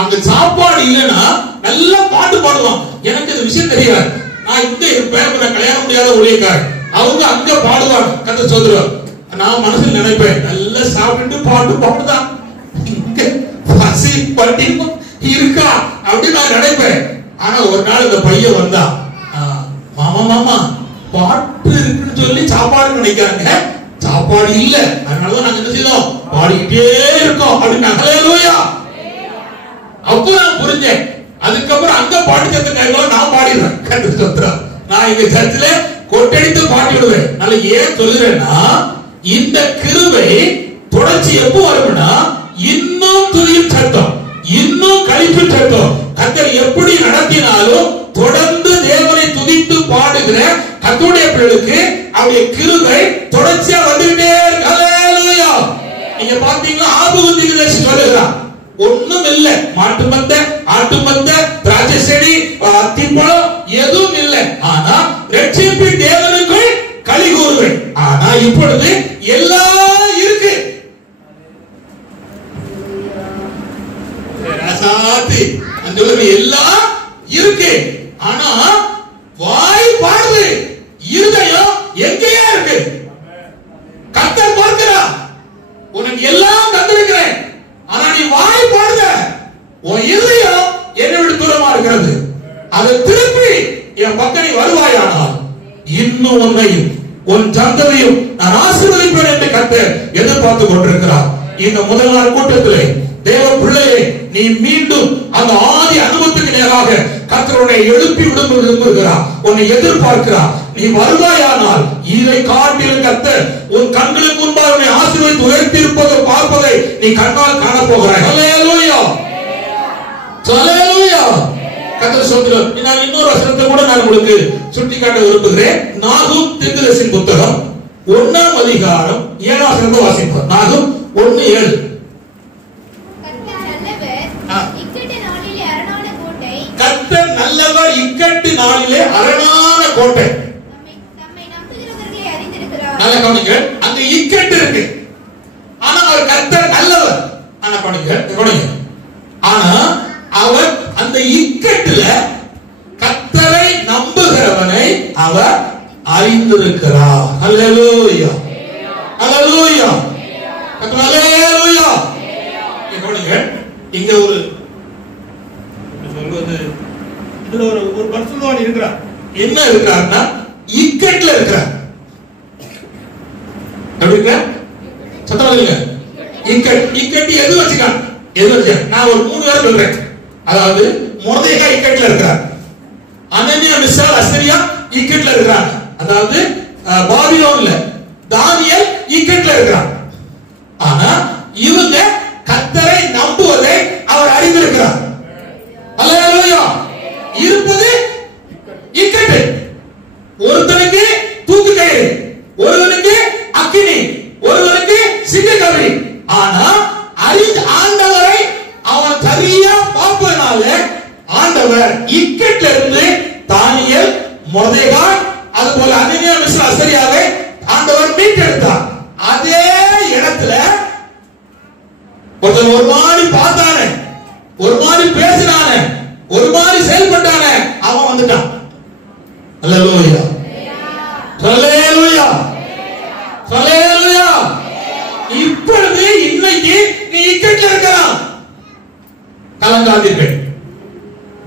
அங்க சாப்பாடு இல்லைன்னா நல்லா பாட்டு பாடுவாங்க. எனக்கு இந்த விஷயம் தெரியாது. நான் இங்க இருப்பேன், நான் கல்யாணம் முடியாத ஊழியக்காரன். அவங்க அங்க பாடுவாங்க. கர்த்தர் ஸ்தோத்திரம். நான் மனசுல நினைப்பேன், நல்லா சாப்பிட்டு பாட்டு பாடுதான் பசி பட்டி இருக்கா அப்படின்னு நான் நினைப்பேன். ஆனா ஒரு நாள் இந்த பையன் வந்தா, மாமா மாமா பாட்டு இருக்குன்னு சொல்லி சாப்பாடு நினைக்கிறாங்க, சாப்பாடு இல்ல, அதனாலதான் நாங்க என்ன செய்தோம், பாடிக்கிட்டே இருக்கோம் அப்படின்னு. ஹல்லேலூயா. அப்போ நான் புரிஞ்சேன். அதுக்கப்புறம் அங்க பாட்டு சத்தம் நான் பாடிடுவேன். கர்த்தர் ஸ்தோத்திரம். நான் எங்க சர்ச்சில கொட்டடித்து பாடி விடுவேன். நல்ல ஏன் சொல்லுறேன்னா, இந்த கிருபை தொடர்ச்சி எப்போ வரும்னா, இன்னும் துதியின் சத்தம், இன்னும் களிப்பின் சத்தம். கர்த்தர் எப்படி நடத்தினாலும் தொடர்ந்து தேவனை துதித்து பாடுகிற கர்த்தருடைய பிள்ளைகளுக்கு அவருடைய கிருபை தொடர்ச்சியா வந்துகிட்டே இருக்கு. ஹல்லேலூயா. நீங்க பாத்தீங்கன்னா ஆபகுத் தீர்க்கதரிசி சொல்லுகிறார், ஒண்ணும் இல்ல, மாட்டு மந்த, ஆட்டு மந்த, திராட்சை செடி, அத்திப்பழம் எதுவும் இல்லை, ஆனா ரட்சிப்பின் தேவனுக்குள் களி கூறுவேன். ஆனா இப்பொழுது எல்லாம் இருக்கு. எல்லாம் இருக்கு. ஆனா வாய் பாடுது, இருதயம் எங்கேயா இருக்கு. கர்த்தர் பார்க்கிறார், உனக்கு எல்லாம் தந்திருக்கிறேன், ஆனா நீ வாய் பாடுத, உன் இருதயம் என்னை விட்டு தூரமா இருக்கிறது. அதை திருப்பி என் பக்கம் நீ வருவாயானால் இன்னும் உன்னையும் உன் சந்ததியும் நான் ஆசீர்வதிப்பேன் என்று கர்த்தர் எதிர்பார்த்து கொண்டிருக்கிறார். இந்த முதல் நாள் கூட்டத்திலே தேவ பிள்ளையே, நீ மீண்டும் அந்த ஆதி அனுபவத்துக்கு நேராக கர்த்தருடைய எழுப்பி விட விரும்புகிறார், உன்னை எதிர்பார்க்கிறார். நீ வருவாயானால் இதை காட்டிலும் கர்த்தர் உன் கண்களுக்கு முன்பாக உன்னை ஆசீர்வதித்து உயர்த்தி இருப்பதை பார்ப்பதை நீ கண்ணால் காண போகிறாய். ஹல்லேலூயா. ஹல்லேலூயா. கர்த்தர் சொல்கிறார். நான் இன்னொரு வசனத்தை கூட நான் உங்களுக்கு சுட்டிக்காட்ட விரும்புகிறேன். நாகூம் தீர்க்கதரிசியின் புத்தகம் 1ஆம் அதிகாரம் 7ஆம் வசனத்தை வாசிப்போம். நாகூம் 1:7. கர்த்தர் நல்லவர், இக்கட்டு நாளிலே அரணான கோட்டை. நல்ல கவனிங்க, அங்க இக்கட்டு இருக்கு, ஆனா அவர் கர்த்தர் நல்லவர். ஆனா கவனிங்க, ஆனா அவர் அந்த இக்கட்டுல கர்த்தரை நம்புகிறவனை அவர் அறிந்திருக்கிறார். ஹல்லேலூயா. ஹல்லேலூயா. ஹல்லேலூயா. கவனிங்க, இங்க ஒரு இதுல ஒரு பரிசுத்தவான் இருக்கிறார். என்ன இருக்கிறார்னா, இக்கட்ல இருக்கிறார். எப்படி இருக்க சத்தம் இல்ல, இக்கட்டு எது வச்சுக்கான், எது வச்சு நான் ஒரு 3 பேர் சொல்றேன். அதாவது மொர்தெகாய் இக்கட்ல இருக்கிறார், அனனியா மிசால் அஸ்ரியா இக்கட்ல இருக்கிறாங்க. அதாவது பாபிலோன்ல தானியேல் இக்கட்ல இருக்கிறார். ஆனா இவங்க கர்த்தரை நம்புவதை அவர் அறிந்திருக்கிறார். அல்லேலூயா. இருப்பது இக்கட்டு. ஒருத்தனுக்கு தூக்கு கயிறு, ஒருவனுக்கு அக்கினி, ஒருவனுக்கு சிங்கக்கவி. ஆனா ஆண்டவரை அவன் சரியா பார்ப்பதனால ஆண்டவர் இக்கட்ல இருந்து தானியேல், மொர்தெகாய், அதுபோல அனனியா மிசால் அஸ்ரியாவை ஆண்டவர் மீட்டெடுத்தார். அதே இடத்துல ஒருத்தன் ஒரு மாதிரி பார்த்தானே, ஒரு மாதிரி பேசினானே, ஒரு மாதிரி செயல்பட்டானே, அவன் வந்துட்டான். அல்லேலூயா. அல்லேலூயா. அல்லேலூயா. இப்பொழுது இன்னைக்கு நீ இக்கட்ல இருக்கலாம், கலங்காதீர்கள்.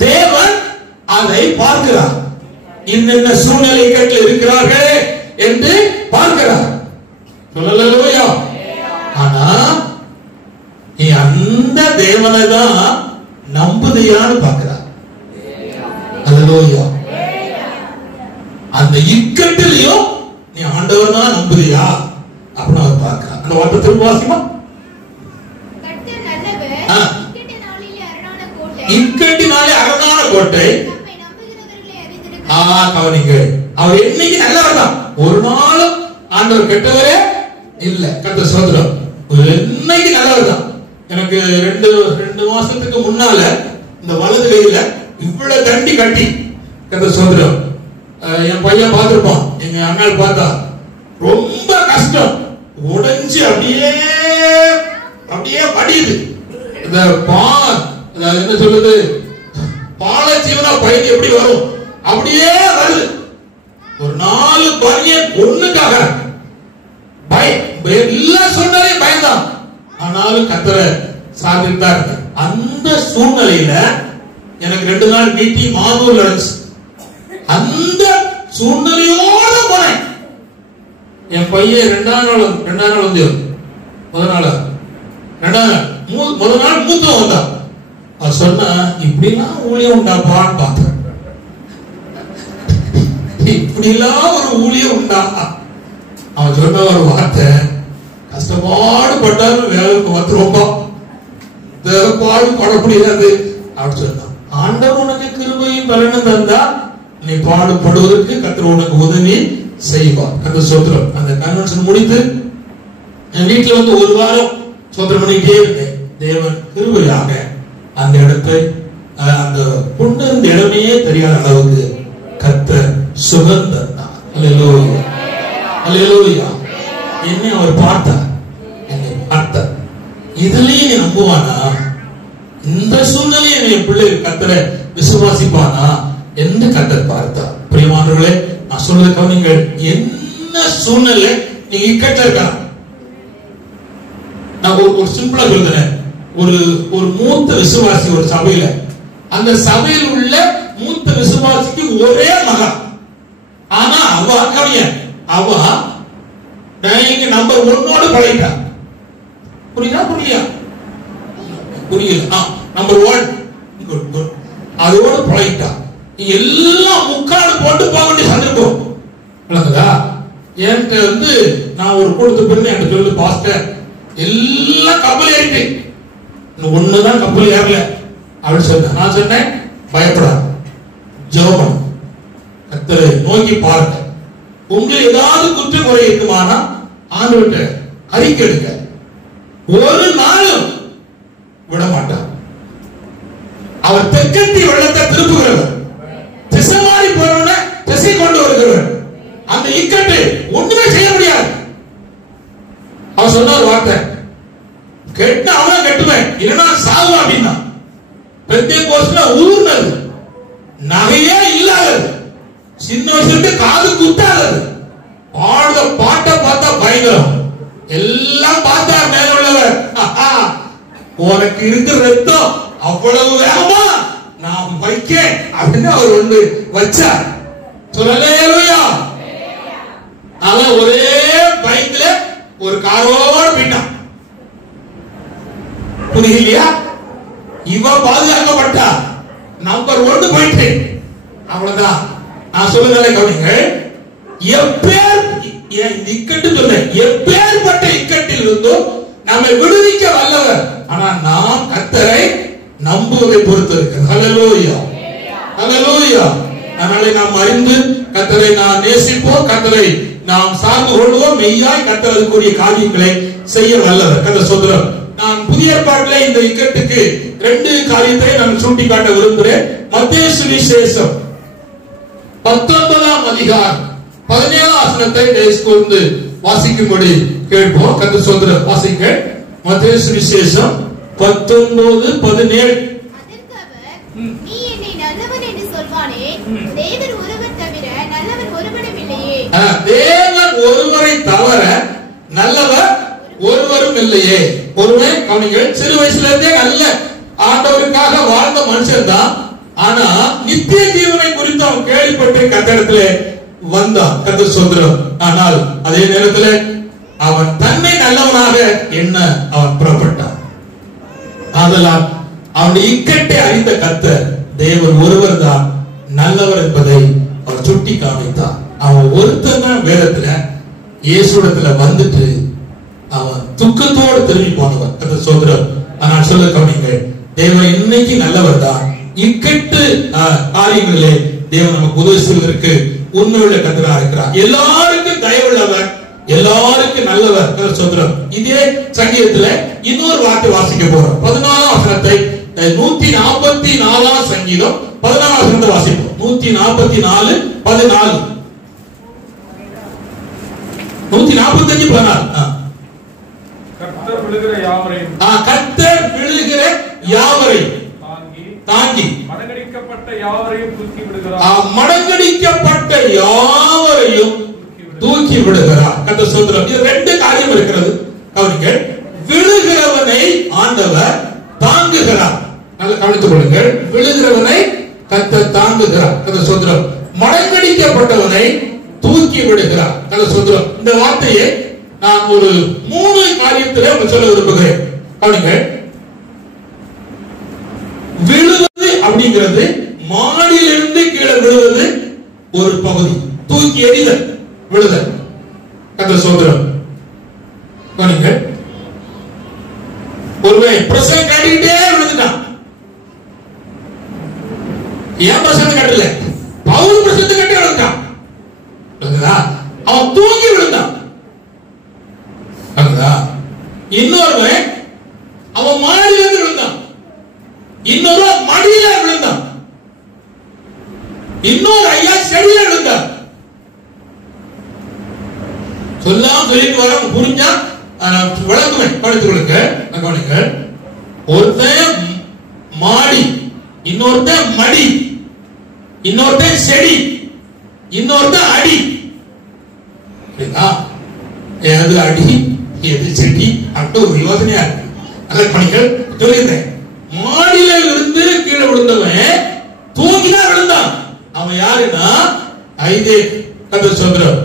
தேவன் அதை பார்க்கிறார். இன்னென்ன சூழ்நிலை இக்கட்ல இருக்கிறார்கள் என்று பார்க்கிறார். அல்லேலூயா. ஆனா நீ அந்த தேவனை தான் நம்புதையான்னு பார்க்கிறார். அல்லேலூயா. அந்த இக்கட்டிலையும் நீ ஆண்டவர் தான் நம்புறியா அப்படின்னு அவர் பார்க்கிறார். அந்த வார்த்தை திரும்ப வாசிமா. இக்கட்டினாலே அரணான கோட்டை. கவனிங்க, அவர் என்னைக்கு நல்லவர் தான், ஒரு நாளும் ஆண்டவர் கெட்டவரே இல்ல. கர்த்தர் ஸ்தோத்திரம். இன்னைக்கு நல்லவர் தான். எனக்கு 2 மாசத்துக்கு முன்னால இந்த வலது கையில இவ்வளவு தண்டி கட்டி, கர்த்தர் ஸ்தோத்திரம், என் பையன் பார்த்திருப்பான், எங்க அண்ணாள் பார்த்தா ரொம்ப கஷ்டம், உடைஞ்சு அப்படியே படியுது. இந்த என்ன சொல்றது, பால ஜீவனா பையன் எப்படி வரும் அப்படியே வருது. ஒரு 4 பனியன் ஒண்ணுக்காக எல்லாம் சொன்னாலே பயந்தான். ஆனாலும் கர்த்தரை சாதித்தார். அந்த சூழ்நிலையில எனக்கு 2 நாள் மீட்டிங் மாதூர் நடந்துச்சு. அந்த சூழ்நிலையோட போனேன். என் பையன் 2ஆம் நாள் வந்து முதல் நாள் மூத்தம் வந்தான். அவன் சொன்னா, இப்படிலாம் ஊழியம் உண்டாப்பான்னு பார்த்தேன். இப்படிலாம் ஒரு ஊழியம் உண்டா? அவன் சொன்ன ஒரு வார்த்தை, கஷ்டப்பாடு பட்டாலும் வேலைக்கு வந்துருவோம்பா, பாடு பட முடியாது அப்படின்னு சொன்னான். ஆண்டவர் உனக்கு கிருபையும் பலனும் தந்தா நீ பாடுபடுவதற்கு கர்த்தர் உனக்கு உதவி செய்வார். கர்த்தர் ஸ்தோத்திரம். அந்த கன்வென்ஷன் முடித்து என் வீட்டுல வந்து 1 வாரம் ஸ்தோத்திரம் பண்ணிட்டே இருந்தேன். தேவன் கிருபையாக அந்த இடத்தை, அந்த கொண்டு இருந்த இடமே தெரியாத அளவுக்கு கர்த்தர் சுகம் தந்தார். அல்லேலூயா, அல்லேலூயா. என்னை அவர் பார்த்தார், என்னை பார்த்தார். இதுலயும் நீ நம்புவானா? இந்த சூழ்நிலையை என் பிள்ளை கர்த்தரை விசுவாசிப்பானா என்று கர்த்தர் பார்த்தார். பிரியமானவர்களே, நான் சொல்றது கவனிங்கள். என்ன சூழ்நிலை நீங்க இக்கட்ட இருக்கலாம். நான் ஒரு சிம்பிளா சொல்றேன். ஒரு மூத்த விசுவாசி ஒரு சபையில, அந்த சபையில் உள்ள மூத்த விசுவாசிக்கு ஒரே மகன். ஆனா அவ நம்பர் 1 பழகிட்டா. புரியுதா? புரியல. நம்பர் 1 அதோட பழகிட்டா. எல்லாம் முக்காடு போட்டு போக வேண்டிய சந்தர்ப்பம். என்கிட்ட வந்து நான் ஒரு கூட்டத்துக்கு போய் என்கிட்ட சொல்லு, பாஸ்டர் எல்லாம் கப்பல் ஏறிட்டு ஒண்ணுதான் கப்பல் ஏறல அப்படின்னு சொன்னேன். நான் சொன்னேன், பயப்படாது, ஜெபம், கர்த்தரை நோக்கி பாருங்க. உங்களுக்கு ஏதாவது குற்ற குறை இருக்குமானா ஆண்டவர்கிட்ட அறிக்கை எடுங்க. ஒரு நாளும் விட மாட்டார். அவர் தெற்கத்தி வெள்ளத்தை திருப்புகிறவர், திசை மாறி போறவன திசை கொண்டு வருகிறவர். அந்த இக்கட்டு ஒண்ணுமே செய்ய முடியாது. அவர் சொன்ன ஒரு வார்த்தை, கெட்ட அவன் கட்டுவேன், இல்லைன்னா சாகுவான் அப்படின்னா. பெந்தேகோஸ்துல ஊர்னது, நகையே இல்லாதது, சின்ன வயசுக்கு காது குத்தாதது, பாடுற பாட்டை பார்த்தா பயங்கரம். எல்லாம் பார்த்தார் மேல உள்ளவர், உனக்கு இருக்கிற ரத்தம் அவ்வளவு வேகமா நாம் வைக்க அப்படின்னு அவர் ஒன்று வச்சார். சொல்லலேலூயா. அவன் ஒரே பைக்ல ஒரு காரோடு போயிட்டான். புரியலையா? இவன் பாதுகாக்கப்பட்டா, நம்பர் 1 போயிட்டு. அவ்வளவுதான். நான் சொல்லுறதை கவனிங்க. இக்கட்டு சொன்னேன், எப்பேற்பட்ட இக்கட்டில் இருந்தும் நம்மை விடுவிக்க வல்லவர். ஆனா நாம் கர்த்தரை நம்புவதை பொறுத்து இருக்கு. ஹல்லேலூயா, ஹல்லேலூயா. அதனால நாம் அறிந்து கர்த்தரை நாம் நேசிப்போம், கர்த்தரை நாம் சார்ந்து கொள்வோம். மெய்யாய் கர்த்தருக்குரிய காரியங்களை செய்ய வல்லவர். கர்த்தர் ஸ்தோத்திரம். நான் புதிய ஏற்பாட்டிலே இந்த இக்கட்டுக்கு 2 காரியத்தை நான் சுட்டிக்காட்ட விரும்புகிறேன். மத்தேயு சுவிசேஷம் 19ஆம் அதிகாரம் 17ஆம் வசனத்தை தேசிகொண்டு வாசிக்கும்படி கேட்போம். கர்த்தர் ஸ்தோத்திரம். வாசிக்க. மத்தேயு சுவிசேஷம் 19:17. நீ என்னை நல்லவன் என்று சொல்வானே, தேவன் ஒருவர் தவிர நல்லவன் ஒருவனும் இல்லையே. தேவன் ஒருவரை தவிர நல்லவர் ஒருவரும் இல்லையே. ஒருவரை கவனிங்கள். சிறு வயசுல இருந்தே நல்ல ஆண்டவருக்காக வாழ்ந்த மனுஷன் தான். ஆனா நித்திய ஜீவனை குறித்து அவன் கேள்விப்பட்டு கர்த்தரிடத்துல வந்தான். கர்த்தர் ஸ்தோத்திரம். ஆனால் அதே நேரத்தில் அவன் தன்னை நல்லவனாக எண்ண அவன் புறப்பட்டான். ஆதலால் அவனுடைய இக்கட்டை அறிந்த கர்த்தர் தேவன் ஒருவர் தான் நல்லவர் என்பதை அவர் சுட்டி காமித்தார். அவன் ஒருத்தன் தான் வேதத்துல இயேசுவிடத்துல வந்துட்டு அவன் துக்கத்தோடு திரும்பி போனவர். கர்த்தர் ஸ்தோத்திரம். ஆனால் சொல்ல கவனிங்க, தேவன் இன்னைக்கு நல்லவர் தான். இக்கட்டு காரியங்களிலே தேவன் நமக்கு உதவி செய்வதற்கு உண்மையுள்ள கர்த்தராக இருக்கிறார். எல்லாருக்கும் தயவுள்ளவர், நல்லவர் சொல்றோம். இதே சங்கீதத்துல இன்னொரு வார்த்தை வாசிக்க போறோம். 14ஆம் வசனத்தை 144ஆம் சங்கீதம் 14ஆம் வசனத்தை வாசிப்போம். 144 14 145 14. கர்த்தர் விழுகிற யாவரையும் கர்த்தர் விழுகிற யாவரையும் தாங்கி மடங்கடிக்கப்பட்ட யாவரையும் தூக்கி விடுகிறார். மடங்கடிக்கப்பட்ட யாவரையும் தூக்கி விடுகிறார். கர்த்தர் சொல்றார். இது ரெண்டு காரியம் இருக்கிறது. கவனிங்கள். விழுகிறவனை ஆண்டவர் தாங்குகிறார். நல்ல கவனித்துக் கொள்ளுங்கள். விழுகிறவனை கர்த்தர் தாங்குகிறார். கர்த்தர் சொல்றார். மடங்கடிக்கப்பட்டவனை தூக்கி விடுகிறார். கர்த்தர் சொல்றார். இந்த வார்த்தையை நான் ஒரு 3 காரியத்திலே சொல்ல விரும்புகிறேன். கவனிங்கள். விழுவது அப்படிங்கிறது மாடியிலிருந்து கீழே விழுவது ஒரு பகுதி. தூக்கி எறிதல் விழுதல். கர்த்தர் சொல்றார். கவனிங்கள். ஒருவன் பிரசங்கம் கேட்டுக்கிட்டே விழுந்துட்டான். ஏன் பிரசங்கம் கேட்டல? பவுல் பிரசங்கம் கேட்டு விழுந்தான். அவன் தூங்கி விழுந்தான். இன்னொருவன் அவன் மாடியிலிருந்து விழுந்தான். இன்னொரு மடியில விழுந்தான். இன்னொரு ஐயா செடியில விழுந்தான். சொல்லாம் சொல்லிட்டு வர புரிஞ்சா விளக்குவேன். படித்துக் கொள்ளுங்க. ஒருத்தன் மாடி, இன்னொருத்தன் மடி, இன்னொருத்தன் செடி, இன்னொருத்தன் அடி. எது அடி எது செடி அப்படி ஒரு யோசனையா இருக்கு. அதற்கு பணிகள் சொல்லியிருந்தேன். மாடியில இருந்து கீழே விழுந்தவன் தூங்கிதான் விழுந்தான். அவன் யாருன்னா ஐதே கர்த்தர் சொல்றார்.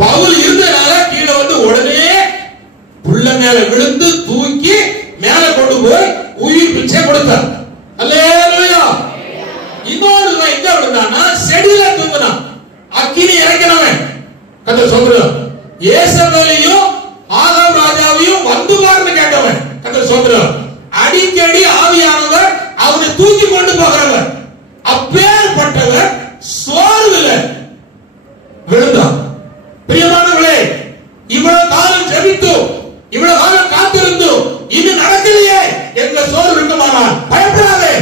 பவுல் இருந்தனால கீழே வந்து உடனே புள்ள மேல விழுந்து தூக்கி மேல கொண்டு போய் உயிர் பிச்சை கொடுத்தார். அல்லேலூயா. இன்னொருவன் எங்க விழுந்தான்னா செடியில தூங்கினான். அக்கினி இறக்கினவன். கர்த்தர் சொல்றார். ஏசபேலையும் ஆகாப் ராஜாவையும் வந்து பாருன்னு கேட்டவன். கர்த்தர் சொல்றார். அடிக்கடி ஆவியானவர் அவனை தூக்கி கொண்டு போகிறவர். அப்பேற்பட்டவர் சோர்வில் விழுந்தான். பிரியமானவர்களே, இவ்வளவு காலம் ஜெபித்தோம், இவ்வளவு காலம் காத்திருந்தோம், இது நடக்கலையே என்ற சோர்வு இருக்குமானால் பயப்படாதே.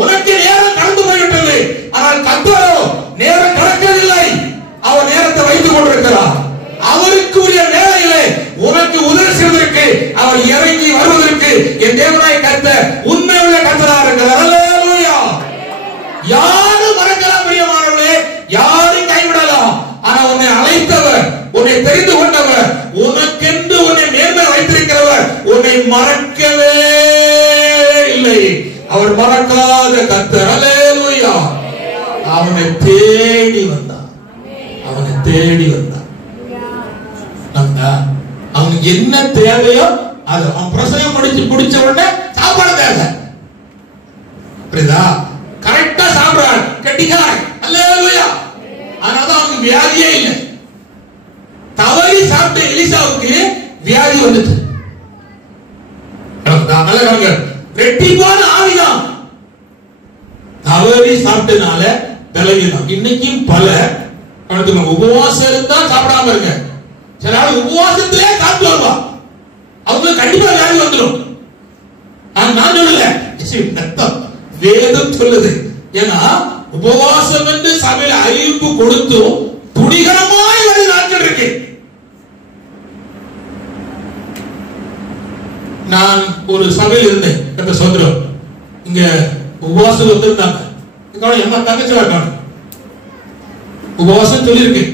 உனக்கு நேரம் கடந்து போய்விட்டது. ஆனால் கர்த்தரோ நேரம் கடக்கவில்லை. அவர் நேரத்தை வைத்துக் கொண்டிருக்கிறார். அவருக்கு உரிய வேலையிலே உனக்கு உதவி செய்வதற்கு அவர் இறங்கி வருவதற்கு என் தேவனாய் கர்த்தர் உண்மை உள்ள கர்த்தராக இருக்கிறார். அல்லேலூயா. யாரும் மறக்கலாம் பிரியமானவர்களே, யாரும் கைவிடலாம். ஆனா உன்னை அழைத்தவர், உன்னை தெரிந்து கொண்டவர், உனக்கென்று உன்னை மேன்மை வைத்திருக்கிறவர் உன்னை மறக்கவே இல்லை. அவர் மறக்காத கர்த்தர். அல்லேலூயா. அவனை தேடி வந்தார். அவனை தேடி வந்தார். அவனுக்கு என்ன தேவையோ அது அவன் பிரசங்கம் முடிச்ச உடனே சாப்பாடு தேவை. புரியுதா? கரெக்டா சாப்பிடுறான். கட்டிக்காரன். அல்லேலூயா. அதனால அவனுக்கு வியாதியே இல்லை. தவறி சாப்பிட்ட எலிசாவுக்கு வியாதி வந்துச்சு. ரெட்டிப்பான ஆவிதான். தவறி சாப்பிட்டனால விலகிதான். இன்னைக்கும் பல உபவாசம் இருந்தா சாப்பிடாம இருக்க. சில நாள் உபவாசத்திலே சாப்பிட்டு வருவா. அவங்க கண்டிப்பா வியாதி வந்துடும். நான் சொல்லல, வேதம் சொல்லுது. ஏன்னா உபவாசம் என்று சபையில அறிவிப்பு கொடுத்தும் துணிகரமாய் வரை நாட்கள் இருக்கு. நான் ஒரு சபையில் இருந்தேன். கர்த்தர் சொல்றோம். இங்க உபவாசம் வந்திருந்தாங்க. எம்மா தங்கச்சி வாட்டாங்க. உபவாசம் சொல்லியிருக்கு.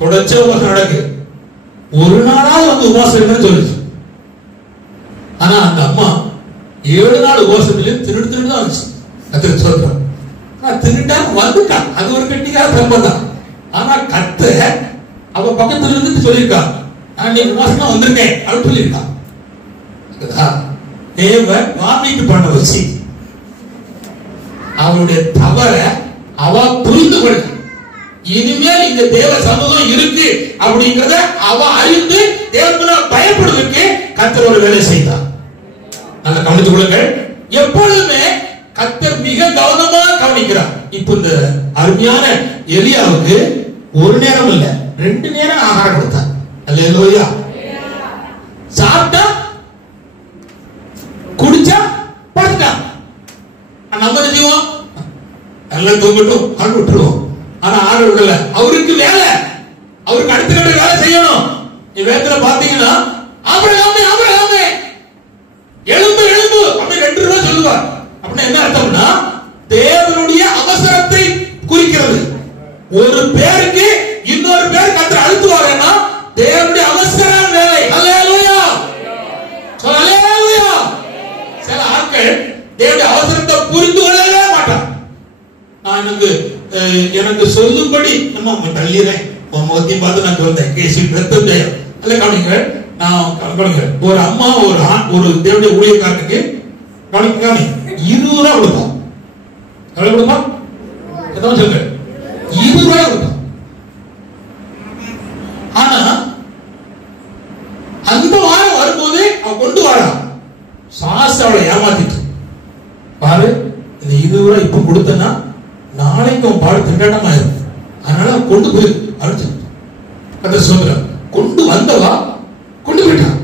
தொடர்ச்சி உபவாசம் நடக்கு. ஒரு நாளாவது வந்து உபவாசம் சொல்லிச்சு. ஆனா அந்த அம்மா 7 நாள் உபவாசத்திலே திருடு தான் வந்துச்சு. கர்த்தர் சொல்றான். திருட்டா வந்துட்டான். அது ஒரு கட்டிக்கார சம்பந்தம். ஆனா கர்த்தர் அவ பக்கத்துல இருந்து சொல்லியிருக்கா, நான் நீ உபவாசம் வந்திருக்கேன் அப்படின்னு சொல்லியிருக்கா. தேவன் வாமிட்டு பண்ண வச்சு அவளுடைய தவற அவ புரிந்து கொள்ள, இனிமேல் இந்த தேவ சமூகம் இருக்கு அப்படிங்கறத அவ அறிந்து தேவனுக்கு பயப்படுவதற்கு கர்த்தர் ஒரு வேலை செய்தார். நல்லா கவனித்துக் கொள்ளுங்கள். எப்பொழுதுமே கர்த்தர் மிக கவனமா கவனிக்கிறார். இப்ப இந்த அருமையான எலியாவுக்கு ஒரு நேரம் இல்ல 2 நேரம் ஆகாரம் கொடுத்தார். அல்லேலூயா. நல்லா தூங்கட்டும் ஆள் விட்டுருவோம். ஆனா ஆள் விடல, அவருக்கு வேலை, அவருக்கு அடுத்த கட்ட வேலை செய்யணும். வேதத்துல பாத்தீங்கன்னா ஆபிரகாமே ஆபிரகாமே எழும்பு எழும்பு அப்படி 2 ரூபாய் சொல்லுவார். அப்படின்னா என்ன அர்த்தம்னா தேவனுடைய அவசரத்தை குறிக்கிறது. ஒரு பேருக்கு இன்னொரு பேர் கர்த்தர் அழுத்துவாருன்னா தேவனுடைய அவசர வேலை. அல்லேலூயா அல்லேலூயா. சில ஆட்கள் தேவனுடைய அவசரத்தை புரிந்து கொள்ளவே மாட்டான். நான் எனக்கு சொல்லும்படி நம்ம தள்ளிறேன் முகத்தையும் பார்த்து நான் சொல்றேன் கேசி பெத்தம் ஜெயம் அல்ல கவனிங்க. நான் கவனிங்க, ஒரு அம்மா ஒரு தேவனுடைய ஊழியக்காரனுக்கு கவனிங்க 20 ரூபாய் கொடுப்பான். எவ்வளவு கொடுப்பான்? எதாவது சொல்லுங்க, 20 ரூபாய் கொடுப்பான். ஆனா அந்த வாரம் வரும்போது அவன் கொண்டு வாரான். சாஸ் அவளை ஏமாத்திட்டு பாரு, இந்த 20 ரூபாய் இப்ப கொடுத்தனா நாளைக்கு அவன் பாடு திண்டாட்டம் ஆயிரும். அதனால கொண்டு போய் அழைச்சு கர்த்தர் சொல்றார். கொண்டு வந்தவா கொண்டு போயிட்டான்.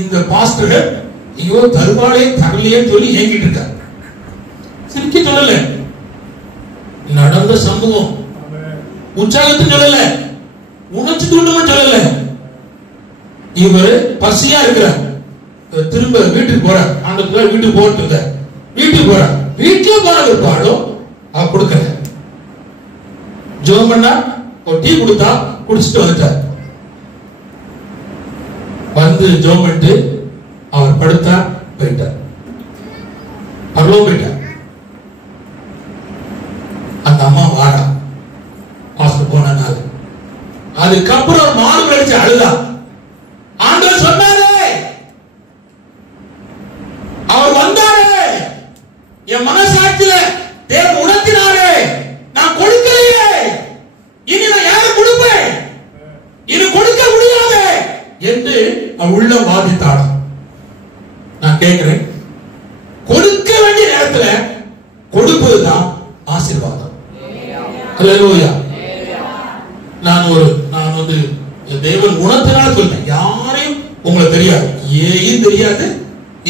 இந்த பாஸ்டர் ஐயோ தருவாளே தரலையே சொல்லி ஏங்கிட்டு இருக்கார். சிரிக்க சொல்லல, நடந்த சம்பவம் உற்சாகத்துக்கு சொல்லல, உணர்ச்சி தூண்டவும் சொல்லல. இவர் பசியா இருக்கிறார், திரும்ப வீட்டுக்கு போற ஆண்டத்துல வீட்டுக்கு போட்டு இருக்க, வீட்டுக்கு போற வீட்டுல போற பாடும் அவ கொடுக்கல. ஜோம் பண்ணா ஒரு டீ கொடுத்தா குடிச்சிட்டு வந்துட்டார். வந்து ஜோம் பண்ணிட்டு அவர் படுத்தா போயிட்டார், பரலோகம் போயிட்டார். அந்த அம்மா வாரா பாஸ்டர் போனால அதுக்கப்புறம் மாறு கழிச்சு அழுதா. ஆண்டவர் சொன்னாரே, அவர் வந்தாரே, என் மனசாட்சியில தேவன் உணர்த்தினாரே, நான் கொடுக்கலையே, இனி நான் யாரை கொடுப்பேன், இனி கொடுக்க முடியாது என்று உள்ள வாதித்தாள். நான் கேட்கிறேன், கொடுக்க வேண்டிய நேரத்தில் கொடுப்பதுதான் ஆசீர்வாதம். அல்லேலூயா. நான் வந்து தேவன் குணத்தினால சொல்றேன். யாரையும் உங்களுக்கு தெரியாது, ஏயும் தெரியாது,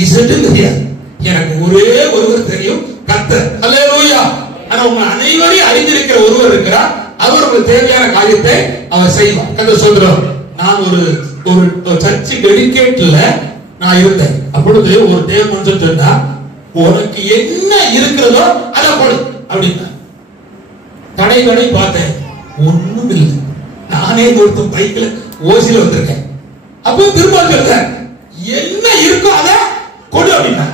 இசட்டும் தெரியாது. எனக்கு ஒரே ஒருவர் தெரியும், கர்த்தர். அல்லேலூயா. ஆனா உங்க அனைவரையும் அறிந்திருக்கிற ஒருவர் இருக்கிறார். அவர் உங்களுக்கு தேவையான காரியத்தை அவர் செய்வார். கர்த்தர் சொல்றார். நான் ஒரு சர்ச் டெடிகேட்ல நான் இருந்தேன். அப்பொழுது ஒரு தேவ மனுஷன் சொன்னா, உனக்கு என்ன இருக்கிறதோ அதை கொடு அப்படின்னா. கடை பார்த்தேன், ஒண்ணும் இல்லை. நானே ஒருத்த பைக்ல ஓசில வந்திருக்கேன். அப்போ திரும்ப சொல்றேன், என்ன இருக்கோ அதை கொடு அப்படின்னா.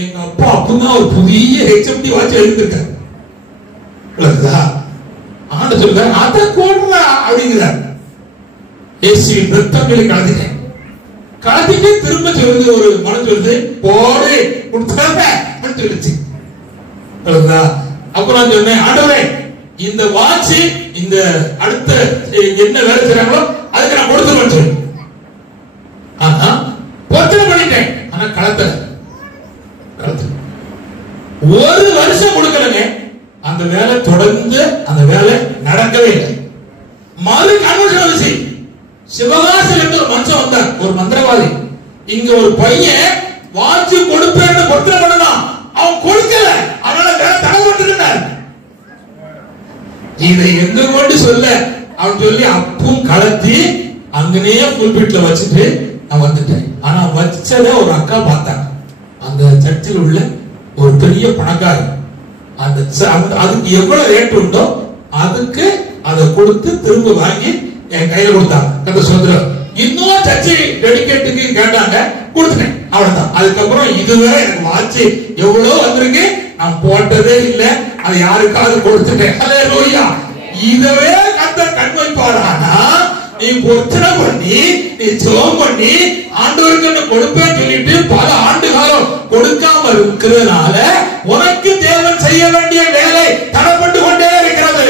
எங்க அப்பா அப்பதான் ஒரு புதிய HMD வாட்ச் எழுதிருக்காரு. ஆண்ட சொல்ற அதை கொடுறா அப்படிங்கிறார். ஏசி ரத்தங்களை கலந்துட்டேன். கலந்துட்டு திரும்ப சொல்லுது, ஒரு மனம் சொல்லுது, போடு கொடுத்தாங்க சொல்லுச்சு. அப்ப நான் சொன்னேன், ஆண்டவரே இந்த வாட்சி இந்த அடுத்த என்ன வேலை செய்றாங்களோ அதுக்கு நான் கொடுத்துருவேன் சொல்லி. ஆனா பொருத்தனை பண்ணிட்டேன். ஆனா கலத்தல. ஒரு வருஷம் கொடுக்கலங்க. அந்த வேலை தொடர்ந்து அந்த வேலை நடக்கவே இல்லை. மறு கன்வர்ஷன் வந்துச்சு. சிவகாசில இருந்து ஒரு மனுஷன் வந்தார், ஒரு மந்திரவாதி. இங்க ஒரு பையன் வாட்சி கொடுப்பேன்னு பொருத்தனை பண்ணலாம், அவன் கொடுக்கல. அதனால வேலை தடப்பட்டிருந்தார். இதை எங்க கொண்டு சொல்ல அவன் சொல்லி அப்பும் கலத்தி அங்கனே புல்பிட்ல வச்சுட்டு நான் வந்துட்டேன். ஆனா வச்சத ஒரு அக்கா பார்த்தாங்க. அந்த சர்ச்சில் உள்ள ஒரு பெரிய பணக்காரி. அதுக்கு எவ்வளவு ரேட் உண்டோ அதுக்கு அதை கொடுத்து திரும்ப வாங்கி என் கையில கொடுத்தாங்க. கர்த்தர் சொல்றார். இன்னொரு சர்ச்சை டெடிகேட்டுக்கு கேட்டாங்க, கொடுத்துட்டேன். அவ்வளவுதான். அதுக்கப்புறம் இதுவரை எனக்கு வாட்சி எவ்வளவு வந்திருக்கு, நான் போட்டதே இல்லை. அது யாருக்காவது கொடுத்துட்டேன். அல்லேலூயா. இதவே கர்த்தர் கண் வைப்பாரானா, நீ பொருத்தனை பண்ணி நீ ஜெபம் பண்ணி ஆண்டவருக்கு கொடுப்பேன்னு சொல்லிட்டு பல ஆண்டு காலம் கொடுக்காம இருக்கிறதுனால உனக்கு தேவன் செய்ய வேண்டிய வேலை தடப்பட்டு கொண்டே இருக்கிறது.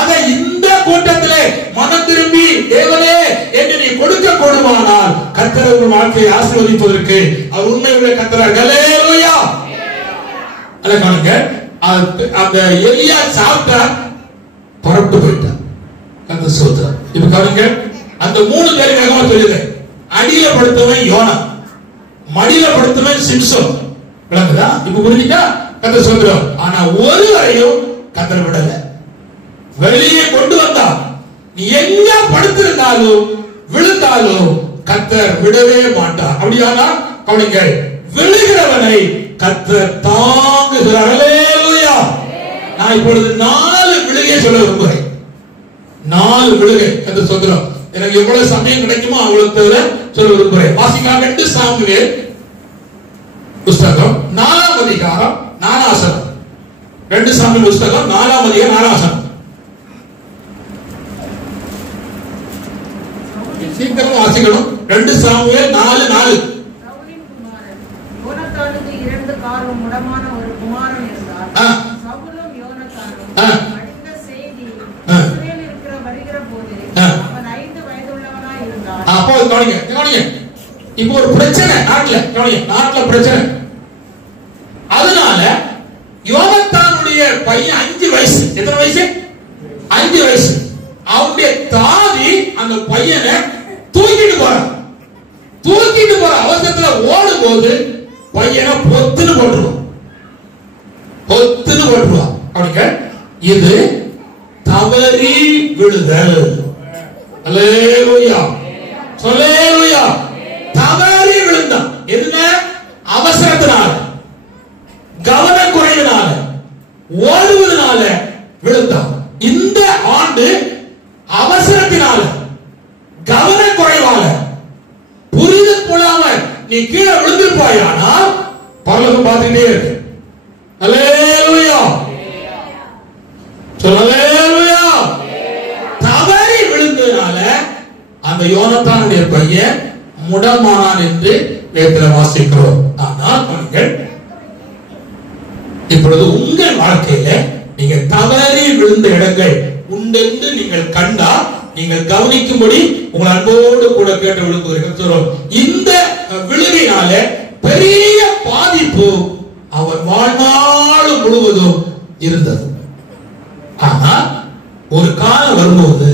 அதை இந்த கூட்டத்திலே மனம் திரும்பி தேவனே என்று நீ கொடுக்க கொடுமானால் கர்த்தர் உங்கள் வாழ்க்கையை ஆசீர்வதிப்பதற்கு அவர் உண்மையுள்ள கர்த்தர். அல்லேலூயா. அல்ல காணுங்க, அந்த எலியா சாப்பிட்டா புறப்பட்டு போயிட்டான். கர்த்தர் ஸ்தோத்திரம். இப்ப காணுங்க, அந்த 3 பேரை வேகமா சொல்லுறேன். அடியில படுத்தவன் யோனா, மடியில படுத்தவன் சிம்சோன். விளங்குதா? இப்ப புரிஞ்சுட்டா? கர்த்தர் ஸ்தோத்திரம். ஆனா ஒருவரையும் கத்தர் விடல, வெளியே கொண்டு வந்தார். நீ எங்க படுத்திருந்தாலும் விழுந்தாலும் கத்தர் விடவே மாட்டார். அப்படியானா கவனிங்க, விழுகிறவனை கத்தர் தாங்குகிறார். அல்லேலூயா. நான் இப்பொழுது 4 விழுகை சொல்ல விரும்புகிறேன். 4 விழுகை கத்தர் சொல்றோம். எனக்கு எவ்வளவு சமயம் கிடைக்குமோ அவ்வளவு தவிர சொல்ல விரும்புகிறேன். வாசிக்கலாம் 2 சாமுவேல் புஸ்தகம் 4ஆம் அதிகாரம் 4ஆம் வசனம். 2 சாமுவேல் புஸ்தகம் 4ஆம் அதிகாரம் 4ஆம் வசனம். சீக்கிரம் வாசிக்கணும். 2 சாமுவேல் 4:4. சவுலின் குமாரன் யோனத்தானுக்கு 2 காலும் முடமான ஒரு குமாரன் இருந்தார். சவுலும் யோனத்தானும் அடைந்த செய்தி இஸ்ரவேலில் இருக்கிற வருகிற போது அவன் 5 வயதுள்ளவனாய் இருந்தான். அப்போ கவனிங்க. இப்போ ஒரு பிரச்சனை நாட்டுல, கவனிங்க, நாட்டுல பிரச்சனை. அதனால யோனத்தானுடைய பையன் 5 வயசு. எத்தனை வயசு? 5 வயசு. அவனுடைய தாதி அந்த பையனை தூக்கிட்டு போற அவசரத்துல ஓடும் போது பையனை பொத்துன்னு போட்டுருவான். அப்படிங்க, இது தவறி விழுதல். அல்லேலூயா, அல்லேலூயா. தவறி விழுந்தான். எதுன? அவசரத்தினால, கவனக்குறைவினால, ஓடுவதனால விழுந்தான். இந்த ஆண்டு அவசரத்தினால, கவனக்குறைவால, புரிதல் கொள்ளாம நீ கீழே விழுந்திருப்பாயானால் பரலோகம் பார்த்துக்கிட்டே இருக்கு. அல்லேலூயா, அல்லேலூயா. தவறி விழுந்ததுனால அந்த யோனத்தானுடைய பையன் முடமானான் என்று வேதத்தில் வாசிக்கிறோம். ஆனால் நீங்கள் இப்பொழுது உங்கள் வாழ்க்கையில நீங்க தவறி விழுந்த இடங்கள் உண்டென்று நீங்கள் கண்டா நீங்கள் கவனிக்கும்படி உங்கள் அன்போடு கூட கேட்டு விழுந்துகிறோம். இந்த விழுகையினால பெரிய பாதிப்பு அவர் வாழ்நாள் முழுவதும் இருந்தது. ஆனால் ஒரு காலம் வரும்போது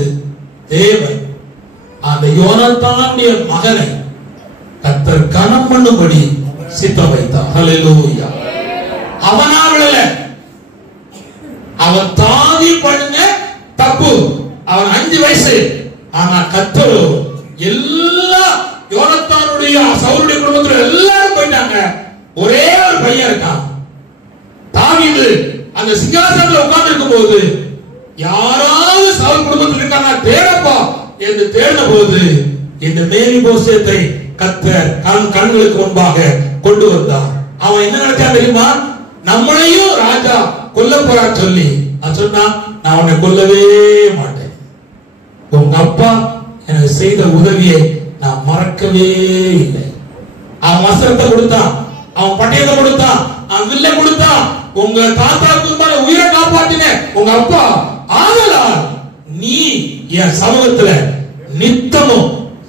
தேவன் அந்த யோனத்தானுடைய மகனை கர்த்தர் கனம் பண்ணும்படி சித்தம் வைத்தார். ஹல்லேலூயா. அவனா விழல, அவன் தாதி பண்ண தப்பு. அவன் 5 வயசு. ஆனா கர்த்தர் எல்லா யோனத்தானுடைய சவுலுடைய குடும்பத்துல எல்லாரும் போயிட்டாங்க. ஒரே ஒரு பையன் இருக்கான். தாவீது அந்த சிங்காசனத்துல உட்கார்ந்து இருக்கும் போது யாராவது சவுல் குடும்பத்தில் இருக்காங்க தேடப்பா என்று தேடின போது இந்த மேலிபோசேத்தை கர்த்தர் கண்களுக்கு முன்பாக கொண்டு வந்தார். அவன் என்ன நினைச்சா தெரியுமா? நம்மளையும் ராஜா கொல்ல போறான்னு சொல்லி சொன்னா, நான் உன்னை கொல்லவே மாட்டேன். உங்க அப்பா எனக்கு செய்த உதவியை நான் மறக்கவே இல்லை. அவன் வஸ்திரத்தை கொடுத்தான், அவன் பட்டயத்தை கொடுத்தான், அவன் வில்லை கொடுத்தான். உங்க தாத்தாவுக்கு உயிரை காப்பாத்தின உங்க அப்பா. ஆதலால் நீ என் சமூகத்துல நித்தமும்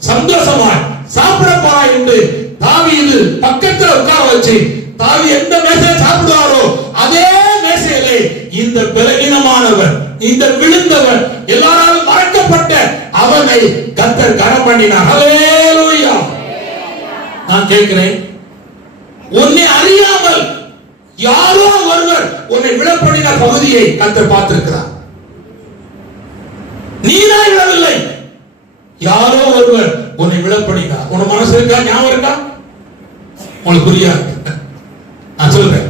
சந்தோஷமாய் சாப்பிட போறாய் என்று தாவீது பக்கத்துல உட்கார வச்சு, தாவீது எந்த மேசையை சாப்பிடுவாரோ அதே மேசையிலே இந்த பலவீனமானவர், இந்த விழுந்தவர், எல்லாராலும் மறக்கப்பட்ட அவனை கர்த்தர் கனம் பண்ணினார். ஹல்லேலூயா. நான் கேட்கிறேன், உன்னை அறியாமல் யாரோ ஒருவர் உன்னை விழப்பண்ணின பகுதியை கர்த்தர் பார்த்திருக்கிறார். நீதான் விழவில்லை, யாரோ ஒருவர் உன்னை விழப்பண்ணினார். உன் மனசு இருக்கா? ஞாபகம் இருக்கா? உங்களுக்கு புரியாது. நான் சொல்றேன்,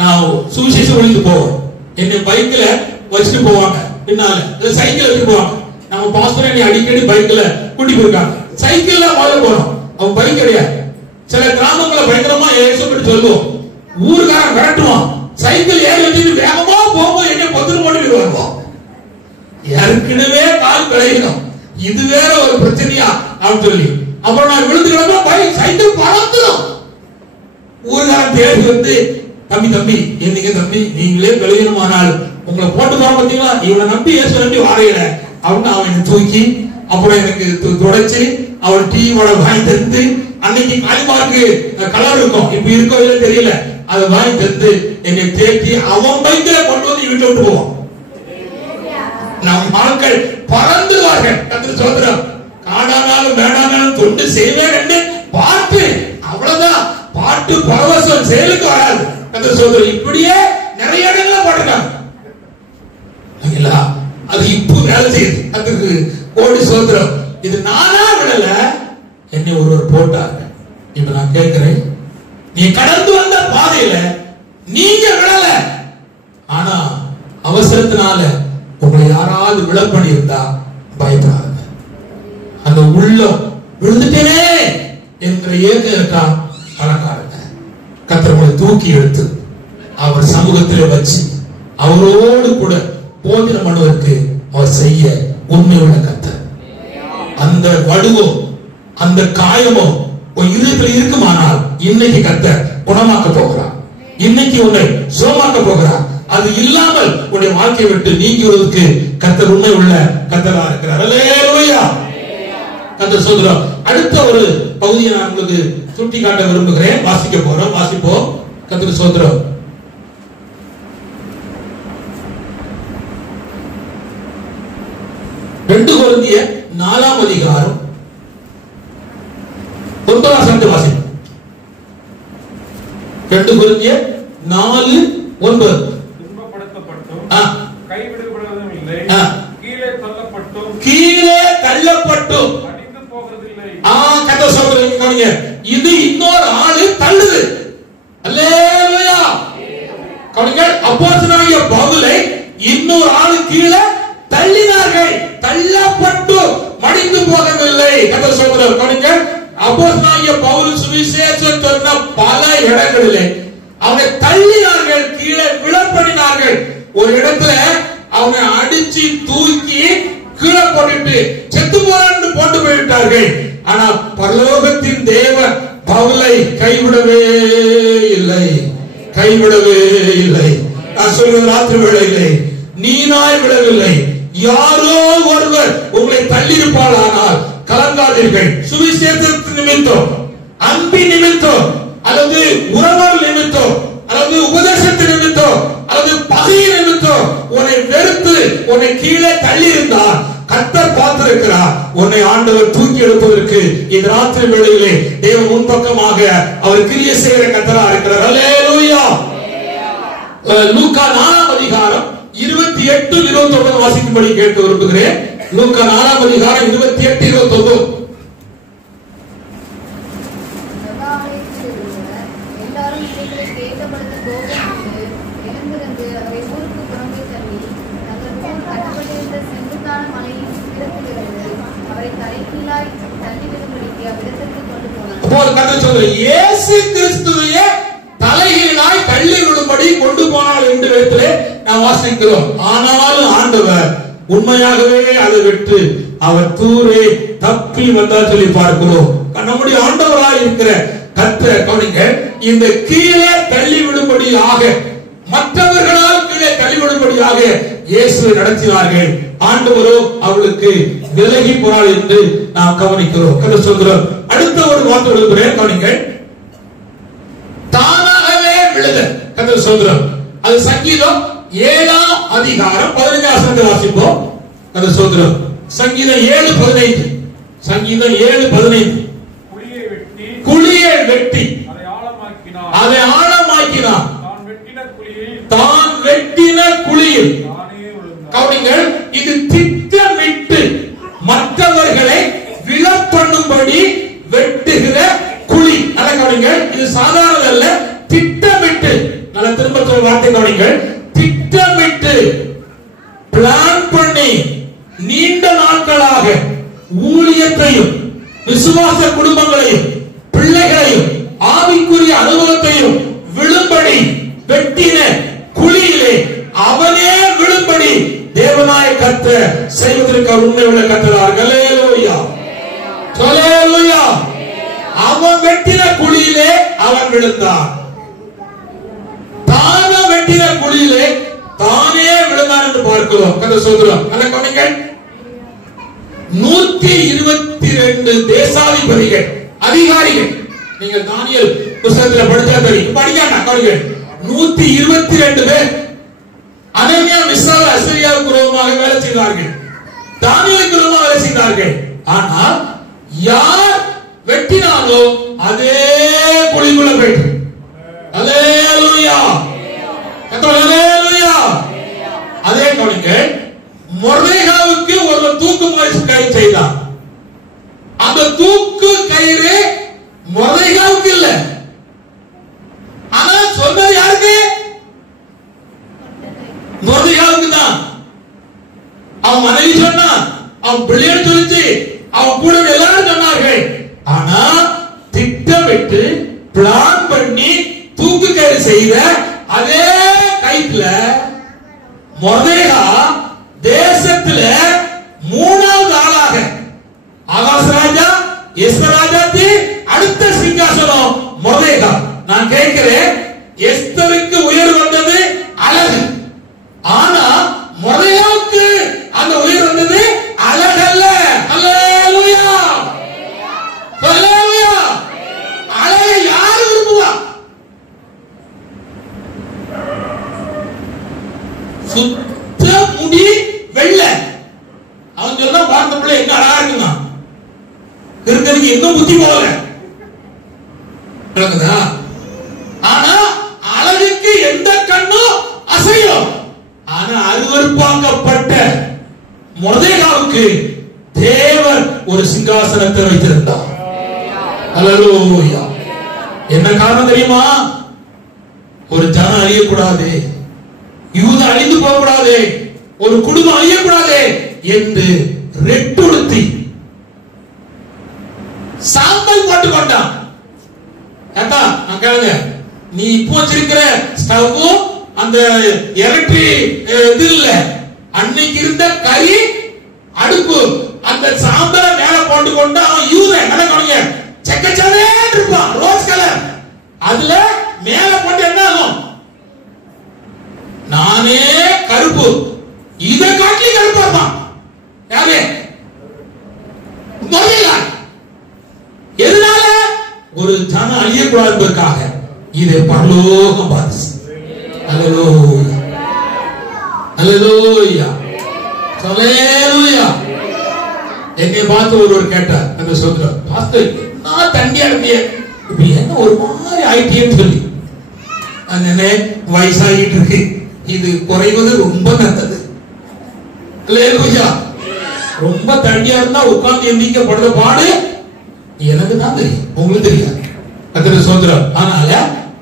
நான் சுவிசேஷம் ஒழித்து போவோம். என்னை பைக்ல வச்சுட்டு போவாங்க, பின்னால சைக்கிள் வச்சுட்டு போவாங்க. நம்ம பாஸ்டர் என்னை அடிக்கடி பைக்ல கூட்டி போயிருக்காங்க. சைக்கிள்ல முதல்ல போறோம், அவன் பைக் கிடையாது. சில கிராமங்களை பயங்கரமா ஏசப்பட்டு சொல்லுவோம், ஊருக்காரன் விரட்டுவான். சைக்கிள் ஏறி வச்சுட்டு வேகமா போகும்போது என்ன பத்திரம் போட்டு வருவோம். ஏற்கனவே கால் விளையிடும், இது வேற ஒரு பிரச்சனையா அப்படின்னு சொல்லி அப்புறம் நான் விழுந்துக்கிறப்ப பைக் சைக்கிள் பறந்துடும். ஊருக்காரன் தேடி வந்து, தம்பி தம்பி என்னைக்கு தம்பி நீங்களே விளையணுமானால் உங்களை போட்டு போற பார்த்தீங்களா, இவனை நம்பி ஏச நம்பி வாரையில அப்படின்னு அவனை தூக்கி அப்புறம் எனக்கு துடைச்சு அவன் டீ வடை வாங்கி தந்து, அன்னைக்கு காய்மார்க்கு கலர் இருக்கும், இப்ப இருக்கோ தெரியல, அதை வாங்கி தந்து என்னை தேக்கி அவன் பைக்கில கொண்டு வந்து வீட்டை விட்டு போவான். நம் ஆட்கள் பறந்துவார்கள். கர்த்தர் சோதரம், காடானாலும் வேடானாலும் தொண்டு செய்வேன் என்று பாட்டு, அவ்வளவுதான் பாட்டு, பரவசம் செயலுக்கு வராது. கர்த்தர் சோதரம் இப்படியே நிறைய இடங்கள்ல போட்டிருக்காங்க. அதுக்கு கோடி சோத்திரம். இது நானா விடல, என்னை ஒருவர் போட்டாங்க. இப்ப நான் கேட்கிறேன், நீ கடந்து வந்த பாதையில நீங்க விடல, ஆனா அவசரத்தினால உங்களை யாராவது விழப்படி இருந்தா பயப்படாத. அந்த உள்ளம் விழுந்துட்டேனே என்ற ஏக்கா பழக்காரங்க கர்த்தர் உங்களை தூக்கி எடுத்து அவர் சமூகத்திலே வச்சு அவரோடு கூட போஜனம் பண்ணுவதற்கு அவர் செய்ய உண்மையுள்ள கர்த்தர். அந்த வடுவோ அந்த காயமோ உன் இதயத்தில் இருக்குமானால் இன்னைக்கு கர்த்தர் குணமாக்க போகிறார். இன்னைக்கு உன்னை சுகமாக்க போகிறார். அது இல்லாமல் உன்னுடைய வாழ்க்கையை விட்டு நீங்குவதற்கு கர்த்தர் உண்மை உள்ள கர்த்தரா இருக்கிறார். அல்லேலூயா. கர்த்தர் சொல்றார். அடுத்த ஒரு பகுதியை நான் உங்களுக்கு சுட்டி காட்ட விரும்புகிறேன். வாசிக்க போறோம், வாசிப்போம். கர்த்தர் சொல்றார். 2 கொரிந்தியர் 4ஆம் அதிகாரம் 9ஆம் வசனத்தை வாசிப்போம். 2 கொரிந்தியர் 4:9. துன்பப்படுத்தப்பட்டும் கைவிடப்படுவதும் இல்லை, கீழே தள்ளப்பட்டும் அடிந்து போகிறதில்லை. கர்த்தர் சொல்றாரு, இது இன்னொரு ஆளு தள்ளுது. அல்லேலூயா. கவனிங்க, அப்போஸ்தலனாகிய பவுலை இன்னொரு ஆளு கீழே தள்ளினார்கள், தள்ளப்பட்டு மடிந்து போகவில்லை. கர்த்தர் சொல்றாரு, கவனிங்க, அப்போஸ்தலனாகிய பவுல் சுவிசேஷம் சொன்ன பல இடங்களிலே அவனை தள்ளினார்கள், கீழே விழப்படினார்கள். ஒரு இடத்துல அவனை அடிச்சு தூக்கி கீழே போட்டுட்டு செத்து போறான்னு போட்டு போய்விட்டார்கள். ஆனா பரலோகத்தின் தேவன் பவுலை கைவிடவே இல்லை, கைவிடவே இல்லை. நான் சொல்வது ராத்திரி வேளையிலே நீனாய் விடவில்லை, யாரோ ஒருவர் உங்களை தள்ளியிருப்பாள். ஆனால் கலங்காதீர்கள். சுவிசேஷத்தின் நிமித்தம், அன்பின் நிமித்தம், அல்லது உறவர் நிமித்தம், அல்லது உபதேசத்தின் நிமித்தம், அல்லது பகை நிமித்தம் உன்னை வெறுத்து உன்னை கீழே தள்ளி இருந்தார், கர்த்தர் பார்த்திருக்கிறார். உன்னை ஆண்டவர் தூக்கி எடுப்பதற்கு இந்த ராத்திரி வேளையிலே தேவன் முன்பக்கமாக அவர் கிரியை செய்கிற கர்த்தரா இருக்கிறார். அல்லேலூயா. லூக்கா 4ஆம் அதிகாரம் 28-29 வாசிக்கும்படி கேட்க விரும்புகிறேன். லூக்கா 4ஆம் அதிகாரம் 28-29. எல்லாரும் இவைகளை கேட்டபொழுது கோபமடைந்து எழுந்திருந்து அவரை ஊருக்கு புறம்பே தள்ளி தங்கள் ஊர் கட்டப்பட்டிருந்த செங்குத்தான மலையின் சிகரத்திலிருந்து அவரை தலைகீழாய் தள்ளிவிடும்படிக்கு அவ்விடத்திற்கு கொண்டு போனார். அப்போது கர்த்தர் சொல்றார், இயேசு கிறிஸ்துவையே தலைகீழாய் தள்ளி விடும்படி கொண்டு போனார் என்று வேதத்திலே நாம் வாசிக்கிறோம். ஆனாலும் ஆண்டவர் உண்மையாகவே அதை விட்டு அவர் தூரே தப்பி வந்தார் சொல்லி பார்க்கிறோம். நம்முடைய ஆண்டவராய் இருக்கிற கர்த்தர் கவனிங்க, இந்த கீழே தள்ளி விடும்படியாக, மற்றவர்களால் கீழே தள்ளிவிடும்படியாக இயேசுவை நடத்தினார்கள். ஆண்டவரோ அவளுக்கு விலகி போனார் என்று நாம் கவனிக்கிறோம். கர்த்தர் சொல்கிறார். அடுத்த ஒரு வார்த்தை எழுதுகிறேன், கவனிங்க. தானாகவே விழுத கர்த்தர் சொல்கிறார். அது சங்கீதம் 7ஆம் அதிகாரம் 15ஆம் வசனத்தை வாசிப்போம். கர்த்தர் சொல்கிறார். சங்கீதம் 7:15. சங்கீதம் 7:15. குழியை வெட்டி அதை ஆழமாக்கினார், தான் வெட்டின குழியில். கவனிங்கள், இது திட்டமிட்டு மற்றவர்களை விழப்பண்ணும்படி வெட்டுகிற குழி. நல்ல கவனிங்கள், இது சாதாரண அல்ல, திட்டமிட்டு. நல்ல திரும்ப வார்த்தை கவனிங்கள். திட்டமிட்டு பிளான் பண்ணி நீண்ட நாட்களாக ஊழியத்தையும் விசுவாச குடும்பங்களையும் பிள்ளைகளையும் ஆவிக்குரிய அனுபவத்தையும் விழும்படி வெட்டின குழியிலே அவனே விழும்படி தேவனாய கர்த்தர் செய்வதற்கு உண்மை உள்ள கர்த்தரார்கள். அல்லேலூயா, அல்லேலூயா. அவன் வெட்டின குழியிலே அவன் விழுந்தான். தானே வெட்டின குழியிலே தானே விழுந்தான் என்று பார்க்கிறோம். கர்த்தர் சொல்கிறார். நல்ல கவனிங்கள். 122 தேசாதிபதிகள், அதிகாரிகள், நீங்கள் தானியேல் புத்தகத்தில் படிச்சா தெரியும், படிக்காம கவனிங்க. 122 பேர் அனனியா, மிசால், அசரியாவுக்கு விரோதமாக வேலை செய்தார்கள், தானியேலுக்கு விரோதமாக வேலை செய்தார்கள். ஆனால் யார் வெட்டினாலோ அதே குழிக்குள்ள போயிட்டு. அல்லேலூயா, அல்லேலூயா. அதே கவனிங்க. மொர்தெகாவுக்கு ஒருவர் தூக்கு கயிறு மொர்தெகாய்க்கு இல்ல, ஆனா சொன்னது யாருக்கு? மொர்தெகாய்க்கு தான். அவன் மனைவி சொன்னா, அவன் பிள்ளைகள் சொல்லிச்சு, அவன் கூட எல்லாரும் சொன்னார்கள். ஆனா திட்டமிட்டு பிளான் பண்ணி தூக்கு கயிறு செய்த அதே கைட்ல மொர்தெகாய் தேசத்துல மூணாவது ஆளாக, ஆகாஷ் ராஜா எஸ்தர் ராஜாத்தி அடுத்த சிங்காசனம் மொர்தெகாய். நான் கேட்கிறேன், எஸ்தருக்கு உயர்வு வந்தது அழகு, ஆனா மொர்தெகாய்க்கு அந்த உயர்வு வந்தது அழகல்ல. அல்லேலூயா, அல்லேலூயா. அழகை யார் விரும்புவா? சுத்த முடி வெள்ளை. அவன் சொன்னா பார்த்த பிள்ளை என்ன அழகா இருக்குங்க, இருக்கிறதுக்கு இன்னும் புத்தி போகல. ஆனா அழகுக்கு எந்த கண்ணும் அசையும். ஆனா அருவருப்பாக்கப்பட்ட மொர்தெகாய்க்கு தேவன் ஒரு சிங்காசனத்தை வைத்திருந்தார். அல்லேலூயா. என்ன காரணம் தெரியுமா? ஒரு ஜனம் அழியக்கூடாது, யூதா அழிந்து போகக்கூடாது, ஒரு குடும்பம் அழியக்கூடாது என்று ரெட்டுடுத்தி சாம்பல் போட்டு கொண்டான். நான் கேளுங்க, நீ இப்போ வச்சிருக்கிற ஸ்டவ்வும் அந்த எலக்ட்ரிக் இது இல்ல, அன்னைக்கு இருந்த கறி அடுப்பு அந்த சாம்பலை மேல போட்டு கொண்டு அவன் யூதன் நடக்கணுங்க செக்கச்சவே இருப்பான், ரோஸ் கலர். அதுல மேல போட்டு என்ன ஆகும்? நானே கருப்பு, இதை காட்டி கருப்பா இருப்பான். யாரு? மொர்தெகாய். எதனால? ஒரு ஜனம் அழியக்கூடாது என்பதற்காக. இதை பரலோகம் பார்த்து. அல்லேலூயா, அல்லேலூயா, அல்லேலூயா. என்னை பார்த்து ஒருவர் கேட்டார், அந்த சொல்றார், பாஸ்டர் நான் தண்டி அடங்கிய இப்ப என்ன ஒரு மாதிரி ஆயிட்டேன்னு சொல்லி. அண்ணனே வயசாகிட்டு இருக்கு, இது குறைவது ரொம்ப நல்லது. அல்லேலூயா. ரொம்ப தண்டியா இருந்தா உட்கார்ந்து எந்திக்கப்படுற பாடு எனக்கு தான் தெரியும், உங்களுக்கு தெரியாது. கர்த்தருக்கு ஸ்தோத்திரம். ஆனால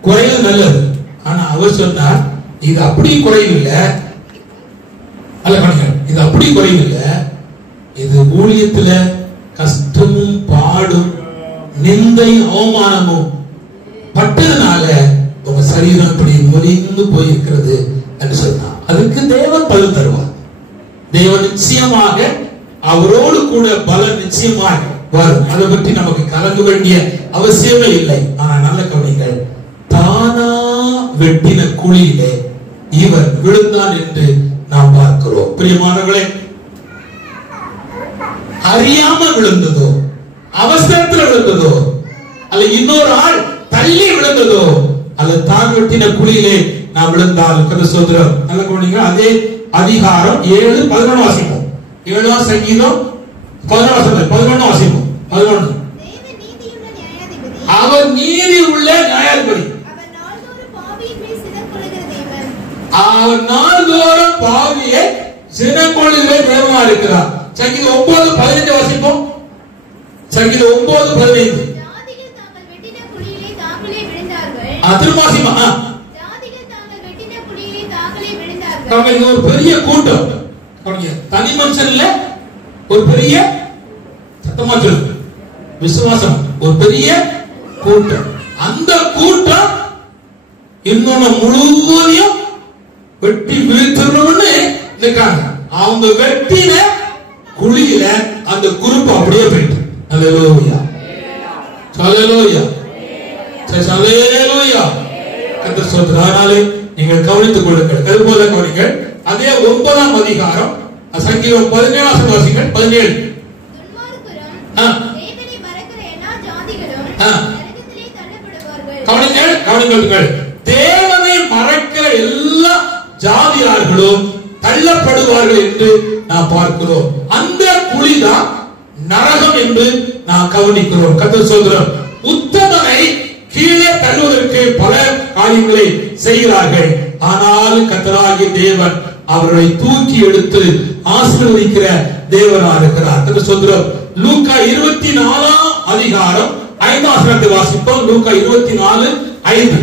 குறைவு நல்லது. ஆனா அவர் சொன்னார், இது அப்படி குறைவில்லை. அல்ல பண்ணுங்க, இது அப்படி குறைவில்லை. இது ஊழியத்துல கஷ்டமும் பாடும் நிந்தையும் அவமானமும் பட்டதுனால உங்க சரீரம் இப்படி முறிந்து போயிருக்கிறது என்று சொன்னார். அதுக்கு தேவன் பலன் தருவார். தேவன் நிச்சயமாக அவரோடு கூட பலன் நிச்சயமாக வரும். அதை பற்றி நமக்கு கலங்க வேண்டிய அவசியமே இல்லை. ஆனா நல்ல கவனிங்கள், தானா வெட்டின குழியிலே இவன் விழுந்தான் என்று நாம் பார்க்கிறோம். பிரியமானவர்களே, அறியாம விழுந்ததோ, அவசரத்தில் விழுந்ததோ, அல்ல இன்னொரு ஆள் தள்ளி விழுந்ததோ, அல்ல தான் வெட்டின குழியிலே நாம் விழுந்தால் கர்த்தர் ஸ்தோத்திரம். நல்ல கவனிங்க, அதே அதிகாரம் 7:11 வாசிப்போம். 7ஆம் சங்கீதம் 11 வாசிப்போம். 11. அவர் நீதி உள்ள நியாயாதிபதி, அவர் நாள்தோறும் பாவியை சினங்கொள்ளுகிற தேவனா இருக்கிறார். சங்கீதம் 9:15 வாசிப்போம். சங்கீதம் 9:15. திருமாசிமா ஒரு பெரிய கூட்டம், தனி மனுஷன் இல்ல, ஒரு பெரிய சத்தமா சொல்லு விசுவாசம், ஒரு பெரிய கூட்டம். அந்த கூட்டம் இன்னொன்னு முழுவதையும் வெட்டி வீழ்த்தணும்னு நினைக்காங்க. அவங்க வெட்டின குழியில அந்த குறுப்பு அப்படியே போயிட்டு. அல்லேலூயா, அல்லேலூயா, அல்லேலூயா. கர்த்தர் சொல்றாரே, நீங்கள் கவனித்துக் கொள்ளுங்கள். அதுபோல கவனிங்கள், அதே 9ஆம் அதிகாரம் சங்கீதம் 17 வாசிங்கள். 17. கவனிங்கள், கவனிங்கள். தேவனை மறக்கிற எல்லா ஜாதியார்களும் தள்ளப்படுவார்கள் என்று நாம் பார்க்கிறோம். அந்த குழிதான் நரகம் என்று நாம் கவனிக்கிறோம். கர்த்தர் சொல்கிறார், உத்தமனை கீழே தள்ளுவதற்கு பல காரியங்களை செய்கிறார்கள், ஆனால் கர்த்தராகிய தேவன் அவர்களை தூக்கி எடுத்து ஆசீர்வதிக்கிற தேவனாக இருக்கிறார். கர்த்தர் சொல்கிறார், லூக்கா 24 அதிகாரம் 5ஆம் வசனத்தை வாசிப்போம். லூக்கா 24:5.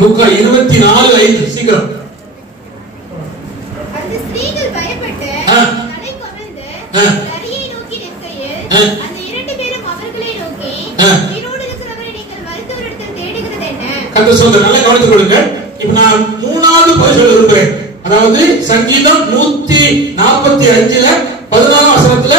லூக்கா 24:5 சீக்கிரம். அந்த ஸ்திரீகள் பயப்பட்டு தலை கவிழ்ந்து நரியை நோக்கி நிற்கையில் அந்த 2 பேரும் அவர்களை நோக்கி உயிரோடு இருக்கிறவரை நீங்கள் மரித்தவரிடத்தில் தேடுகிறது என்ன? கர்த்தர் சொல்றார், நல்லா கவனித்துக் கொள்ளுங்க. இப்ப நான் 3வது பதில் சொல்ல விரும்புகிறேன். அதாவது சங்கீதம் 145ல 14ஆம் வசனத்துல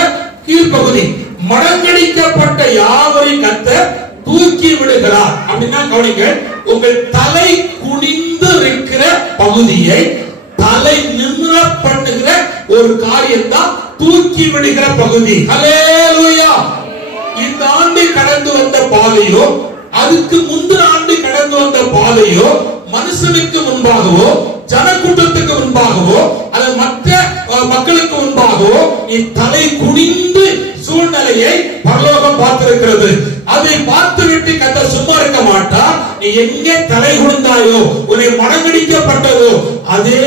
கீழ்ப்பகுதி, மடங்கடிக்கப்பட்ட யாவரையும் கர்த்தர் தூக்கி விடுகிறார் அப்படின்னா கவனிங்க. உங்கள் தலை குனிந்து இருக்கிற பகுதியை தலை நிமிர பண்ணுகிற ஒரு காரியம் தான் தூக்கி விடுகிற பகுதி. ஹல்லேலூயா. இந்த ஆண்டு கடந்து வந்த பாதையோ அதுக்கு முந்தின ஆண்டு கடந்து வந்த பாதையோ மனுஷனுக்கு முன்பாகவோ ஜனக்கூட்டத்துக்கு முன்பாகவோ அல்லது மற்ற மக்களுக்கு முன்பாகவோ நீ தலை குனிந்து சூழ்நிலையை பரலோகம் பார்த்திருக்கிறது. அதை பார்த்துவிட்டு கர்த்தர் சும்மா இருக்க மாட்டார். நீ எங்கே தலை குனிந்தாயோ உன்னை மடங்கடிக்கப்பட்டதோ அதே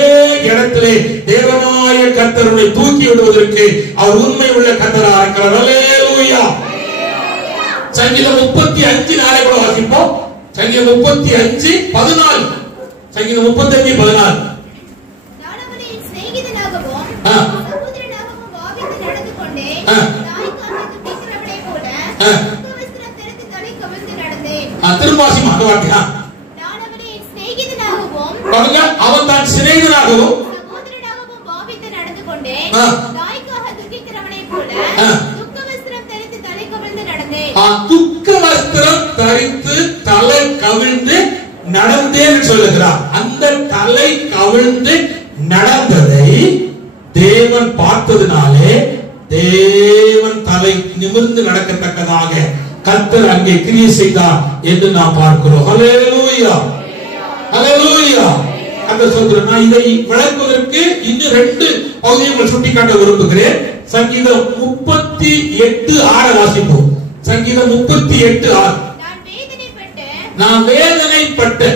இடத்திலே தேவனாய கர்த்தர் உன்னை தூக்கி விடுவதற்கு அவர் உண்மை உள்ள கர்த்தராக இருக்கிறார். ஹல்லேலூயா. சங்கீதம் 35:4 கூட வாசிப்போம். சங்கீதம் 35:14. சங்கீதம் 35:14. நான் அவனை சிநேகிதனாகவும் சகோதரனாகவும் பாவித்து நடந்து கொண்டேன். தாய்க்காக துடிக்கிறவனை போல துக்கவஸ்திரம் தெரிந்து தலை கவிழ்ந்து நடந்தேன். திரும்ப வாசிமா அந்த வார்த்தை. நான் அவனை சிநேகிதனாகவும் பாருங்க, அவன் தான் சிநேகிதனாகவும் சகோதரனாகவும் பாவித்து நடந்து கொண்டேன். தாய்க்காக துடிக்கிறவனை போல துக்கவஸ்திரம் தெரிந்து தலை கவிழ்ந்து நடந்தேன். துக்க வஸ்திரம் தரித்து தலை கவிழ்ந்து நடந்தேன்னு சொல்லுகிறார். அந்த தலை கவிழ்ந்து நடந்ததை தேவன் பார்த்ததினாலே தேவன் தலை நிமிர்ந்து நடக்கத்தக்கதாக கர்த்தர் அங்கே கிரியை செய்தார் என்று நாம் பார்க்கிறோம். ஹல்லேலூயா, ஹல்லேலூயா. அந்த சொல்றேன். நான் இதை விளக்குவதற்கு இன்னும் 2 பகுதியை சுட்டிக்காட்ட விரும்புகிறேன். சங்கீதம் 38:6 வாசிப்போம். சங்கீதம் 38:6. நான் வேதனைப்பட்டு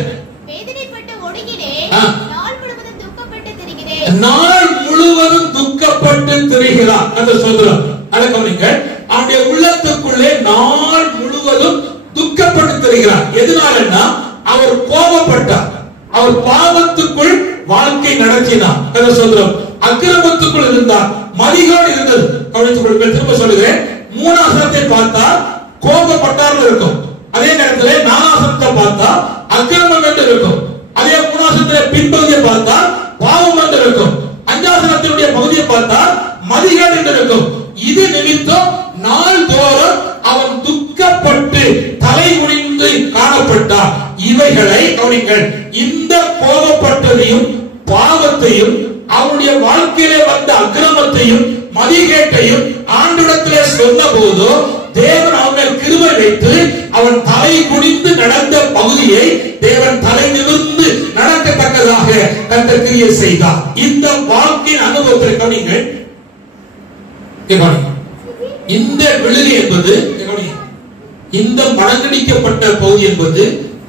ஒடுங்கினேன். நாள் முழுவதும் துக்கப்பட்டு திரிகிறேன். நாள் முழுவதும் துக்கப்பட்டு திரிகிறார். அந்த சொல்றார். அத கவனிங்க. அவருடைய உள்ளத்துக்குள்ளே நாள் முழுவதும் துக்கப்பட்டு திரிகிறார். எதனாலன்னா அவர் கோபப்பட்டார். அவர் பாவத்துக்குள் வாழ்க்கை நடத்தினார். அத சொல்றோம். அக்கிரமத்துக்குள் இருந்தார். மதிகோடு இருந்தது. கவனித்துக் கொள்ளுங்கள். திரும்ப சொல்லுகிறேன். 3ஆம் வசனத்தை பார்த்தா கோபப்பட்டார்னு இருக்கும். அதே நேரத்தில் 4ஆம் வசனத்தை பார்த்தா அக்கிரமம் என்று இருக்கும். அதே 3ஆம் வசனத்திலே பின்பகுதியை பார்த்தா பாவம் என்று இருக்கும். 5ஆம் வசனத்தினுடைய பகுதியை பார்த்தா மதிகேடு என்று இருக்கும். இது நிமித்தம் நாள்தோறும் அவன் துக்கப்பட்டு தலை குனிந்து காணப்பட்டார். இவைகளை கவனிங்கள். இந்த கோபப்பட்டதையும் பாவத்தையும் அவனுடைய வாழ்க்கையிலே வந்த அக்கிரமத்தையும் மதிகேட்டையும் ஆண்டவரிடத்திலே சொன்ன போது தேவன் அவன் கிருபை வைத்து அவன் தலை குனிந்து நடந்த பகுதியை தேவன் தலை நிமிர்ந்து நடக்கத்தக்கதாக கர்த்தர் கிரியை செய்தார். இந்த வாழ்க்கையின் அனுபவத்தை கவனிங்கள். இந்த விழுகை என்பது இந்த மடங்கடிக்கப்பட்ட பகுதி என்பது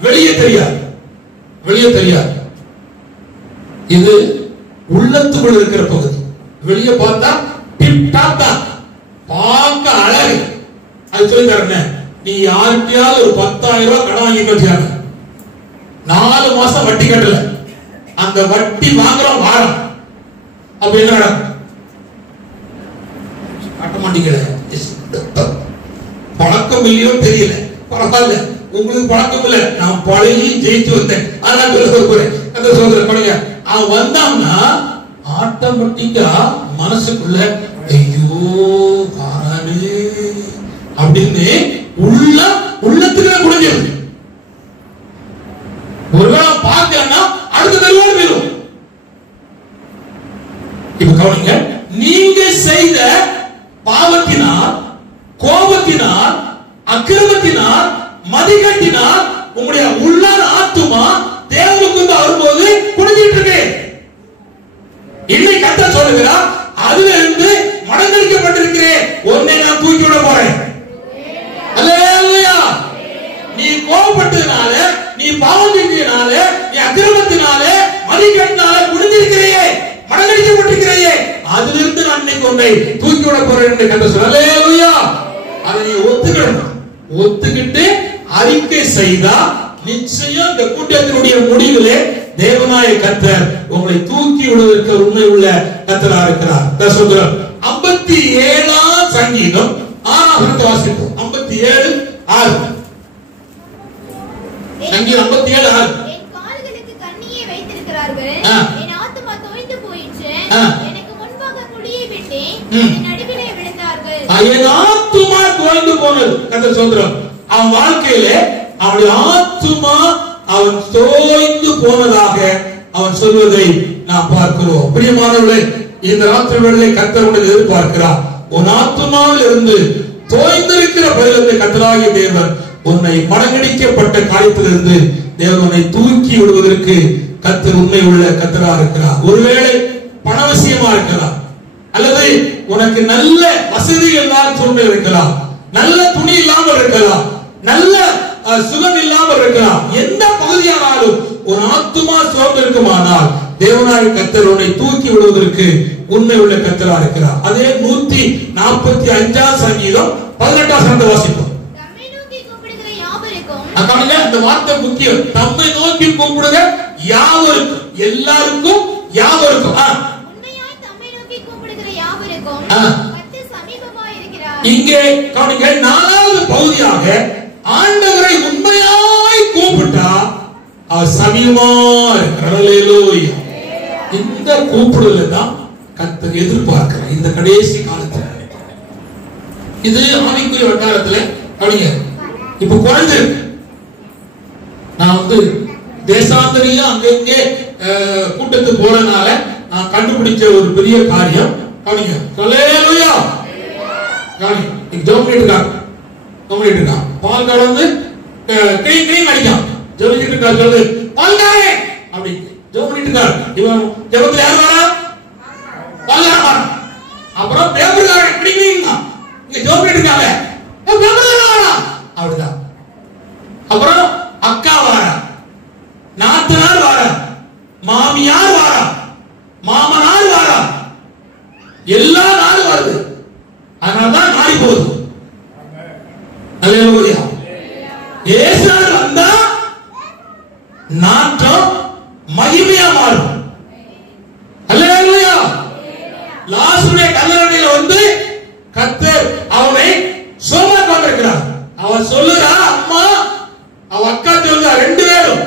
வெளியே தெரியாது. வெளியே தெரியாது. இது உள்ளத்துக்குள் இருக்கிற பகுதி. வெளியே பார்த்தா டிப் டாப் தான், பார்க்க அழகு. அது சொல்லி தரேன். நீ யாருக்கையாவது ஒரு 10,000 ரூபாய் கடன் வாங்கி வச்சியாங்க, 4 மாசம் வட்டி கட்டல, அந்த வட்டி வாங்குறோம் வாரம், அப்ப என்ன நடக்கும்? ஆட்டோமேட்டிக்கல பழக்கம் இல்லையோ தெரியல, பரவாயில்ல, உங்களுக்கு பழக்கம் இல்ல, நான் பழகி ஜெயிச்சு வந்தேன். அதான் சொல்ல சொல்றேன். அவன் வந்தான்னா ஆட்டோமேட்டிக்கா மனசுக்குள்ள ஐயோ காரானே அப்படின்னு உள்ளத்துக்கு குடிஞ்சிருது. ஒருவேளை பார்த்தேன்னா அடுத்த தெருவோடு போயிடும். இப்ப கவனிங்க. நீங்க செய்த பாவத்தினால், கோபத்தினால், அக்கிரமத்தினால், மதிகட்டினால் உங்களுடைய உள்ளான ஆத்துமா தேவனுக்கு வரும்போது குடிஞ்சிட்டு இருக்கு. இன்னைக்கு கர்த்தர் சொல்லுகிறார், அதுல இருந்து மடங்கடிக்கப்பட்டிருக்கிறேன், உன்னை நான் தூக்கி விட போறேன். அல்லேலூயா. நீ கோபப்பட்டதுனால, நீ பாவம் செஞ்சதுனால, நீ அக்கிரமத்தினால, மதிகட்டினால குடிஞ்சிருக்கிறையே, மடங்கடிக்கப்பட்டிருக்கிறையே, அதிலிருந்து நான் இன்னைக்கு உன்னை தூக்கி விட போறேன் என்று கர்த்தர் சொல்லுகிறார். அல்லேலூயா. அதை நீ ஒத்துக்கிட்டு அறிக்கை செய்தா நிச்சயம் இந்த கூட்டத்தினுடைய முடிவிலே தேவனாய கர்த்தர் உங்களை தூக்கி விடுவதற்கு உண்மை உள்ள கர்த்தரா இருக்கிறார். 57ஆம் சங்கீதம் 6 வாசிப்போம். 57:6 சங்கீதம் 57:6. என் கால்களுக்கு கண்ணியை வைத்திருக்கிறார்கள், என் ஆத்துமா தோய்ந்து போயிற்று, எனக்கு முன்பாக குடியை விட்டேன், என் நடுவிலே விழுந்தார்கள். என் ஆத்துமா தோய்ந்து போனது. கர்த்தர் சொல்றார், அவன் வாழ்க்கையிலே அவனுடைய ஆத்துமா அவன் தோய்ந்து போனதாக அவன் சொல்வதை நாம் பார்க்கிறோம். பிரியமானவர்களே, இந்த ராத்திரி வேளையிலே கர்த்தர் உன்னை எதிர்பார்க்கிறார். உன் ஆத்துமாவில் இருந்து தோய்ந்திருக்கிற பரிலத்தை கர்த்தராகிய தேவன் உன்னை மடங்கடிக்கப்பட்ட காரியத்திலிருந்து தேவன் உன்னை தூக்கி விடுவதற்கு கர்த்தர் உண்மை உள்ள கர்த்தராக இருக்கிறார். ஒருவேளை பணவசியமா இருக்கலாம், அல்லது உனக்கு நல்ல வசதி இல்லாத சூழ்நிலை இருக்கலாம், நல்ல துணி இல்லாமல் இருக்கலாம், நல்ல சுகம் இல்லாமல் இருக்கலாம். எந்த பகுதியானாலும் ஒரு ஆத்துமா சோர்ந்து இருக்குமானால் தேவனாய் கர்த்தர் உன்னை தூக்கி விடுவதற்கு உண்மை உள்ள கர்த்தரா இருக்கிறார். அதே 145ஆம் சங்கீதம் 18ஆம் வாசிப்போம். தம்மை நோக்கி கூப்பிடுகிற யாவருக்கும், அதானே அந்த வார்த்தை முக்கியம். தம்மை நோக்கி கூப்பிடுகிற யாவருக்கும், எல்லாருக்கும், யாவருக்கும். உண்மையாய் தம்மை நோக்கி கூப்பிடுகிற யாவருக்கும் கர்த்தர் சமீபமாய் இருக்கிறார். இங்கே கவனிங்க, 4வது பகுதியாக ஆண்டவரை உண்மையாய் கூப்பிட்டா அவர் சமீபமா இருக்கிறார். அல்லேலூயா. இந்த கூப்பிடுதல தான் கர்த்தர் எதிர்பார்க்கிறார் இந்த கடைசி காலத்துல. இது ஆவிக்குரிய வட்டாரத்துல கவனிங்க, இப்ப குறைஞ்சிருக்கு. நான் தேசாந்தரியா அங்கங்கே கூட்டத்துக்கு போறதுனால நான் கண்டுபிடிச்ச ஒரு பெரிய காரியம் கவனிங்க. அல்லேலூயா. கவனிங்க, இங்க ஜெபம் இருக்கான், பால் கலந்து கிளீன் கிளீன் அடிக்கான். ஜெபிச்சிட்டு இருக்கா, சொல்லு பால்காரே அப்படி ஜெபம் இருக்கார். இவன் ஜெபத்துல யார் வரா? பால்காரன் வரா. அப்புறம் பேப்பர்காரன் கிளீன் கிளீன் இங்க ஜெபம் இருக்காங்க, பேப்பர்காரன் வரா அப்படிதான். அப்புறம் அக்கா வரா, நாத்தனார் வரா, மாமியார் வரா, மாமனார் வரா, எல்லா நாளும் வருது. அதனாலதான் மாறி போகுது. அல்லேலூயா. இயேசுநாள் வந்தா நாட்டம் மகிமையா மாறும். அல்லேலூயா. லாசருடைய கல்லறையில கர்த்தர் அவனை சோமாக்க வந்திருக்கிறார். அவன் சொல்லுறா, அம்மா அவ அக்கா சொல்லுறா, 2 பேரும்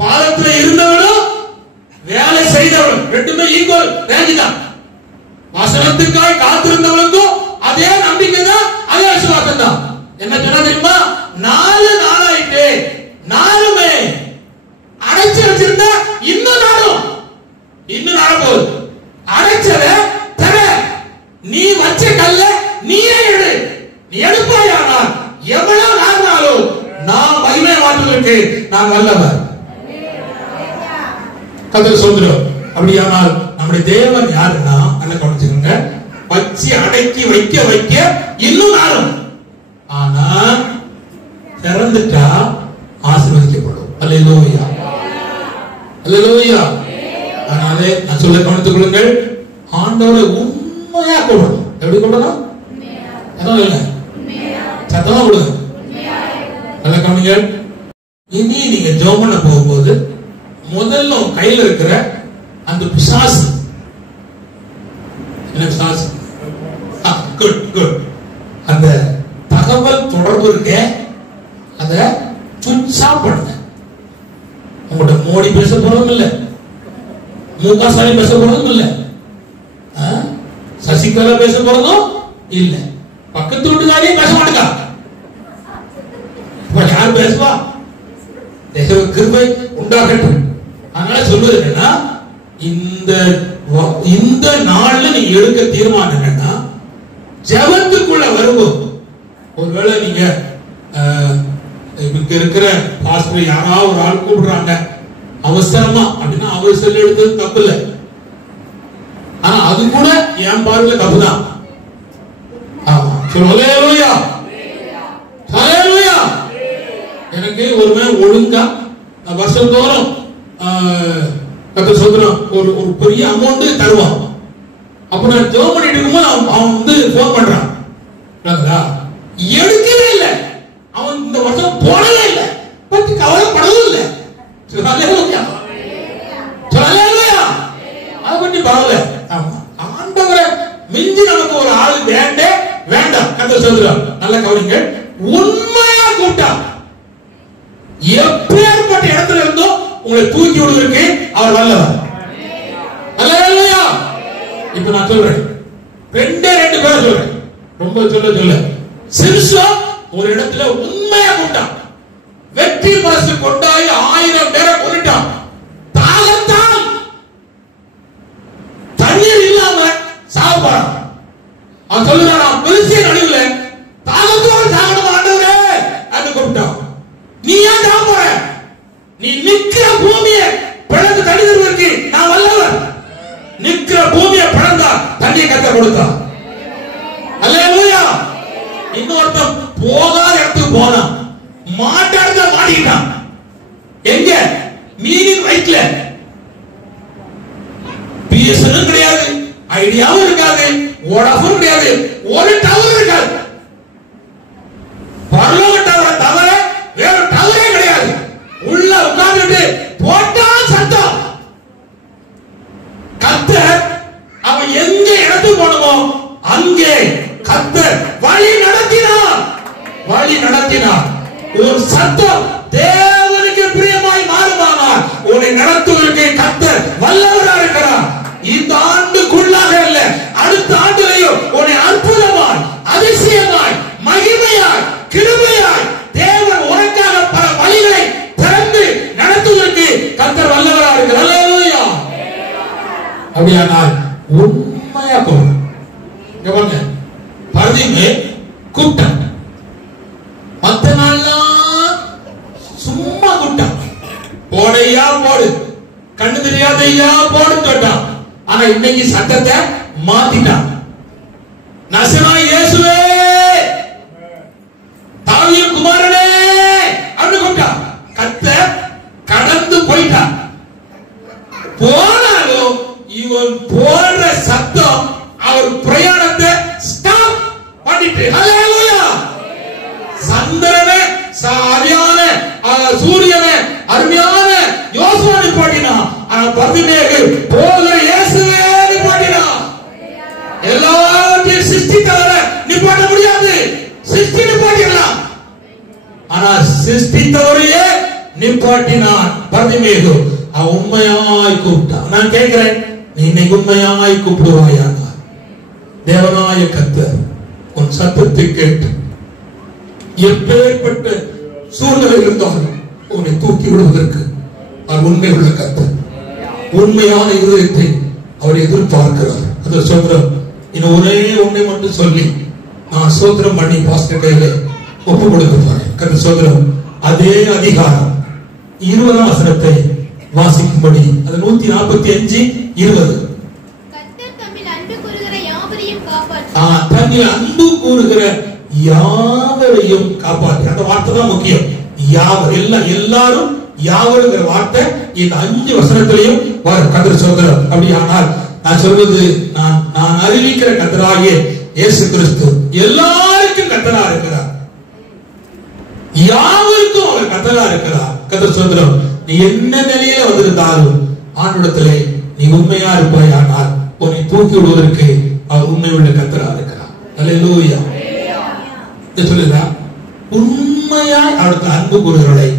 பாலத்துல இருந்தவனும் வேலை செய்தவனும் 2மே ஈக்குவல் ரேஞ்ச் தான். வசனத்துக்காய் காத்திருந்தவனுக்கும் அதே நம்பிக்கை தான், அதே விசுவாசம் தான். என்ன சொன்னா தெரியுமா? 4 நாளாயிட்டு 4மே அடைச்சு வச்சிருந்தா இன்னும் நாளும் போகுது. அடைச்சத தர நீ வச்ச கல்ல நீயே எடு, நீ எடுப்பாயானால் எவ்வளவு நாளும் நான் மகிமை மாற்றுவதற்கு நான் வல்லவர். கர்த்தர் சொல்றோம். அப்படியானால் நம்முடைய தேவன் யாருன்னா நல்ல கவனிச்சுக்கோங்க, வச்சு அடக்கி வைக்க இன்னும் நாளும். ஆனா திறந்துட்டா ஆசீர்வதிக்கப்படும். அல்லேலூயா. அல்லேலூயா. அதனாலே நான் சொல்ல கவனித்துக் கொள்ளுங்கள், ஆண்டவரை உண்மையா கூடணும். எப்படி கூடணும்? சத்தமா கொடுங்க. நல்ல கவனிங்க. இனி நீங்க ஜெபம் பண்ண போகும்போது முதல்ல கையில இருக்கிற அந்த பிசாசு, என்ன பிசாசு? குட். அந்த தகவல் தொடர்பு இருக்க அத சுவிட்ச் ஆஃப் பண்ணுங்க. உங்களோட மோடி பேச போறதும் இல்ல, முக ஸ்டாலின் பேச போறதும் இல்ல, சசிகலா பேச போறதும் இல்ல, பக்கத்து வீட்டுக்காரையும் பேச மாட்டேங்க. யார் பேசுவா? தேவ கிருபை உண்டாகட்டும். அதனால சொல்வது என்னன்னா, இந்த நாள்ல நீங்க எடுக்க தீர்மானம் என்னன்னா, ஜெபத்துக்குள்ள வருவோம். ஒருவேளை நீங்க இங்க இருக்கிற பாஸ்டர் யாராவது ஒரு ஆள் கூப்பிடுறாங்க அவசரமா அப்படின்னா அவர் செல் எடுத்தது தப்பு இல்லை. ஆனா அது கூட என் பார்வையில தப்புதான். ஆமா, ஹல்லேலூயா. ஹல்லேலூயா. எனக்கு ஒருமே ஒழுங்கா வருஷந்தோறும் கர்த்தர் சொல்றான் ஒரு பெரிய அமௌண்ட் தருவான். அப்ப நான் ஜெபம் பண்ணிட்டு இருக்கும்போது அவன் போன் பண்றான், எடுக்கவே இல்லை. அவன் கவனிங்க, உண்மையா கூப்பிட்டா எப்பேற்பட்ட இடத்துல இருந்தோம் உங்களை தூக்கி விடுவதற்கு அவர் வல்லவர். அல்லேலூயா. இப்ப நான் சொல்றேன், ரெண்டு பேர் சொல்றேன், ரொம்ப சொல்ல சிம்சோன் ஒரு இடத்துல உண்மையா கூப்பிட்டான், வெற்றி மனசு கொண்டாய் 1000 பேரை கொன்னுட்டான். தாகத்தால் தண்ணீர் இல்லாம சாவறான். அவன் சொல்லுறான், நான் பெருசிய நடுவுல தாகத்தோடு சாகணும் ஆண்டவரே என்று கூப்பிட்டான். நீ ஏன் சாக போற? நீ நிக்கிற பூமியை பிளந்து தண்ணி தருவதற்கு நான் வல்லவர். நிக்கிற பூமியை பிளந்தா தண்ணி கத்த கொடுத்தான். அல்லேலூயா. இன்னொருத்தன் போகாத இடத்துக்கு போனான், மாட்டாடுத மாட்டிக்கிட்டான். எங்க? மீனிங் ரைட்ல. பிஎஸ்என் கிடையாது, ஐடியாவும் இருக்காது, வோடாஃபோன் கிடையாது, ஒரு டவர் இருக்காது. பரலோக டவரை தவிர வேற டவரே கிடையாது. உள்ள உட்கார்ந்துட்டு போட்டா சத்தம். கர்த்தர் அவன் எங்க இடத்துக்கு போனமோ அங்கே கர்த்தர் வழி நடத்தினார். ஒரு சத்தம் தேவனுக்கு பிரியமாய் மாறுமானால் உன்னை நடத்துவதற்கு கர்த்தர் வல்லவராக இருக்கிறார். இந்த ஆண்டுக்குள்ளாக அல்ல, அடுத்த ஆண்டிலேயும் உன்னை அற்புதமாய், அதிசயமாய், மகிமையாய், கிருபையாய் தேவன் உனக்காக பல வழிகளை திறந்து நடத்துவதற்கு கர்த்தர் வல்லவராக இருக்கிறார். அல்லேலூயா. அப்படியானால் உண்மையா கூப்பிடு. கவனிங்க, பரதிமே கூப்பிட்டான். மத்த நாள்லாம் சும்மா கூப்பிட்டான், போடையா போடு, கண்ணு தெரியாதையா போடு கேட்டான். ஆனா இன்னைக்கு சத்தத்தை மாத்திட்டான். நசராய் இயேசுவே, தாவீதின் குமாரனே அப்படின்னு கூப்பிட்டான். கர்த்தர் கடந்து போயிட்டான். போனாலும் இவன் போடுற சத்தம் அவர் பிரயாணத்தை ஸ்டாப் பண்ணிட்டு, அல்லேலூயா. சந்திரனே, அரியான சூரியனே, அருமையான யோசுவா நிப்பாட்டினா. ஆனா பர்திமேயு போகிற இயேசுவே நிப்பாட்டினா. எல்லாத்தையும் சிருஷ்டித்தவரை நிப்பாட்ட முடியாது. சிருஷ்டி நிப்பாட்டிடலாம், ஆனா சிருஷ்டித்தவரையே நிப்பாட்டினான் பர்திமேயு. அவன் உண்மையாய் கூப்பிட்டான். நான் கேட்கிறேன், நீ இன்னைக்கு உண்மையாய் கூப்பிடுவாயாக? தேவனாய கர்த்தர் உன் சத்தத்தை கேட்டு எப்பேற்பட்ட சூழ்நிலை இருந்தாலும் உன்னை தூக்கி விடுவதற்கு அவர் உண்மை உள்ள கர்த்தர். உண்மையான இதயத்தை அவர் எதிர்பார்க்கிறார். அது சோத்திரம். இன்னும் ஒரே ஒன்றை மட்டும் சொல்லி நான் சோத்திரம் பண்ணி பாஸ்டர் கையில ஒப்பு கொடுக்க போறேன். கர்த்தர் சோத்திரம். அதே அதிகாரம் 20ஆம் வசனத்தை வாசிக்கும்படி, அது 145 20. தன்னில் அன்பு கூறுகிற யாவரையும் காப்பாற்று. அந்த வார்த்தை தான் முக்கியம். யாவர், எல்லாரும், யாவருங்கிற வார்த்தை இந்த 5 வசனத்திலையும் வரும். கர்த்தர் சோதரம். அப்படியானால் நான் சொல்வது, நான் அறிவிக்கிற கர்த்தராகிய இயேசு கிறிஸ்து எல்லாருக்கும் கர்த்தரா இருக்கிறார். யாவருக்கும் அவர் கர்த்தரா இருக்கிறார். கர்த்தர் சோதரம். நீ என்ன நிலையில வந்திருந்தாலும் ஆண்டவரிடத்திலே நீ உண்மையா இருப்பாயானால் உன்னை தூக்கி விடுவதற்கு அவர் உண்மை உள்ள கர்த்தரா இருக்கிறார். அல்லேலூயா. இது சொல்லுதா, உண்மையாய் அவருக்கு அன்பு கூறுகிறவர்களை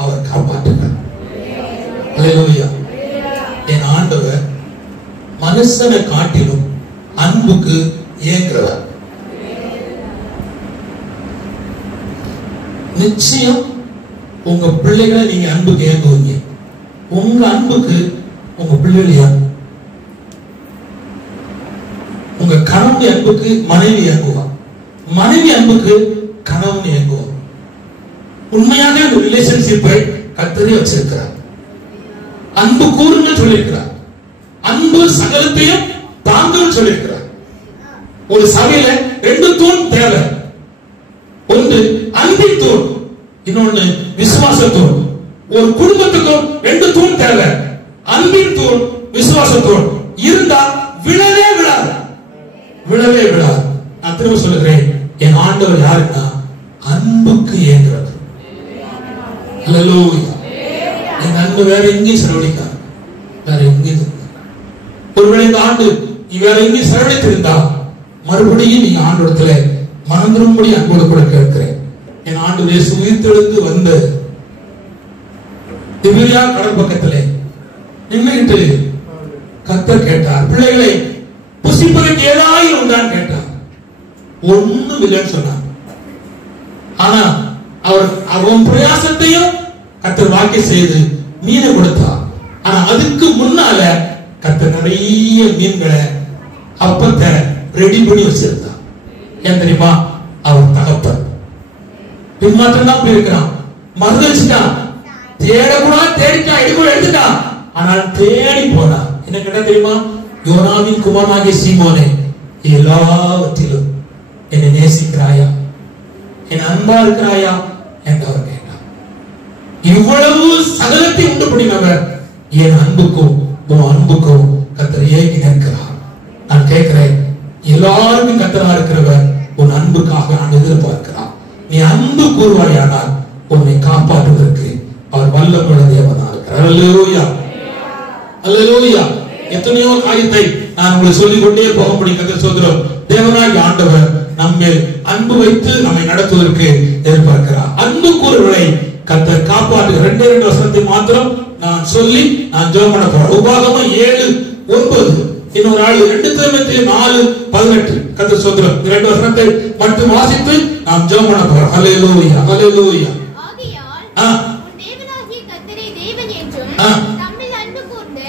அவர் காப்பாற்றுகிறார். அல்லேலூயா. என் ஆண்டவர் மனுஷனை காட்டிலும் அன்புக்கு ஏங்குறவர். நிச்சயம் உங்க பிள்ளைகளை நீங்க அன்புக்கு ஏங்குவீங்க. உங்க அன்புக்கு உங்க பிள்ளைகள், உங்க கணவன் அன்புக்கு மனைவி ஏங்குவான், மனைவி அன்புக்கு கணவன் ஏங்குவான். உண்மையான ஒரு ரிலேஷன்ஷிப்பை கர்த்தரே வச்சிருக்கிறார். அன்பு கூறுங்க சொல்லியிருக்கிறார். அன்பு சகலத்தையும் தாங்கும் சொல்லியிருக்கிறார். ஒரு சபையில 2 தூண் தேவை. ஒன்று அன்பின் தூண், இன்னொன்னு விசுவாச தூண். ஒரு குடும்பத்துக்கும் 2 தூண் தேவை. அன்பின் தூண், விசுவாச தூண் இருந்தா விழவே விழாது. நான் திரும்ப சொல்லுகிறேன், என் ஆண்டவர் யாருன்னா அன்புக்கு ஏங்குறவர். அல்லேலூயா. என் அன்பு வேற எங்கேயும் செலவழிக்காது, வேற எங்கேயும். ஒருவேளை இந்த ஆண்டு நீ வேற எங்கேயும் செலவழித்திருந்தா மறுபடியும் நீங்க ஆண்டவரத்துல மனந்திரும்படி அன்போடு கூட கேட்கிறேன். என் ஆண்டவரே, உயிர்த்தெழுந்து வந்த திபிரியா கடல் பக்கத்திலே நின்றுகிட்டு கர்த்தர் கேட்டார், பிள்ளைகளை புசிப்பதற்கு ஏதாவது உண்டான்னு கேட்டார். ஒண்ணும் இல்லைன்னு சொன்னார். ஆனா அவன் பிரயாசத்தையும் கர்த்தர் வாக்கி செய்து மீனை கொடுத்தார். ஆனா அதுக்கு முன்னால கர்த்தர் நிறைய மீன்களை அப்பத்தை ரெடி பண்ணி வச்சிருந்தார். ஏன் தெரியுமா? அவர் தகப்பன் பின்மாற்றம் தான் போயிருக்கிறான், மறுதளிச்சுட்டான், தேடக்கூடா தேடிட்டான், எடுக்கூட எடுத்துட்டான். ஆனால் தேடி போனான். என்ன கேட்டா தெரியுமா? யோனாவின் குமாரனாகிய சீமோனே, எல்லாவற்றிலும் என்னை நேசிக்கிறாயா, என் அன்பா இருக்கிறாயா என்று அவர் கேட்டார். இவ்வளவு சகலத்தை உண்டு பண்ணினவர் என் அன்புக்கும் உன் அன்புக்கும் கர்த்தர் ஏங்கி நிற்கிறார். நான் கேட்கிறேன், எல்லாருக்கும் கர்த்தரா இருக்கிறவர் உன் அன்புக்காக நான் எதிர்பார்க்கிறார். நீ அன்பு கூறுவாயானால் உன்னை காப்பாற்றுவதற்கு அவர் வல்லமுள்ள தேவனா இருக்கிறார். அல்லேலூயா, அல்லேலூயா. எத்தனையோ காரியத்தை நான் உங்களுக்கு சொல்லிக் கொண்டே போக முடியும். கர்த்தர் சொல்கிறோம், தேவனாகிய ஆண்டவர் நம்மேல் அன்பு வைத்து நம்மை நடத்துவதற்கு எதிர்பார்க்கிறார். அன்பு கூறுவதை கர்த்தர் காப்பாற்று. 2 வசனத்தை மாத்திரம் நான் சொல்லி நான் ஜெபம் பண்ண போறேன். உபாகமம் 7:9. இன்னொரு ஆள் 2 தீமோத்தேயு 4:18. கர்த்தர் சொல்கிறோம், 2 வசனத்தை மட்டும் வாசித்து நாம் ஜெபம் பண்ண போறோம். ஹல்லேலூயா, ஹல்லேலூயா. ஆகையால் உன் தேவனாகிய கர்த்தரே தேவன் என்றும் தம்மில் அன்பு கூர்ந்து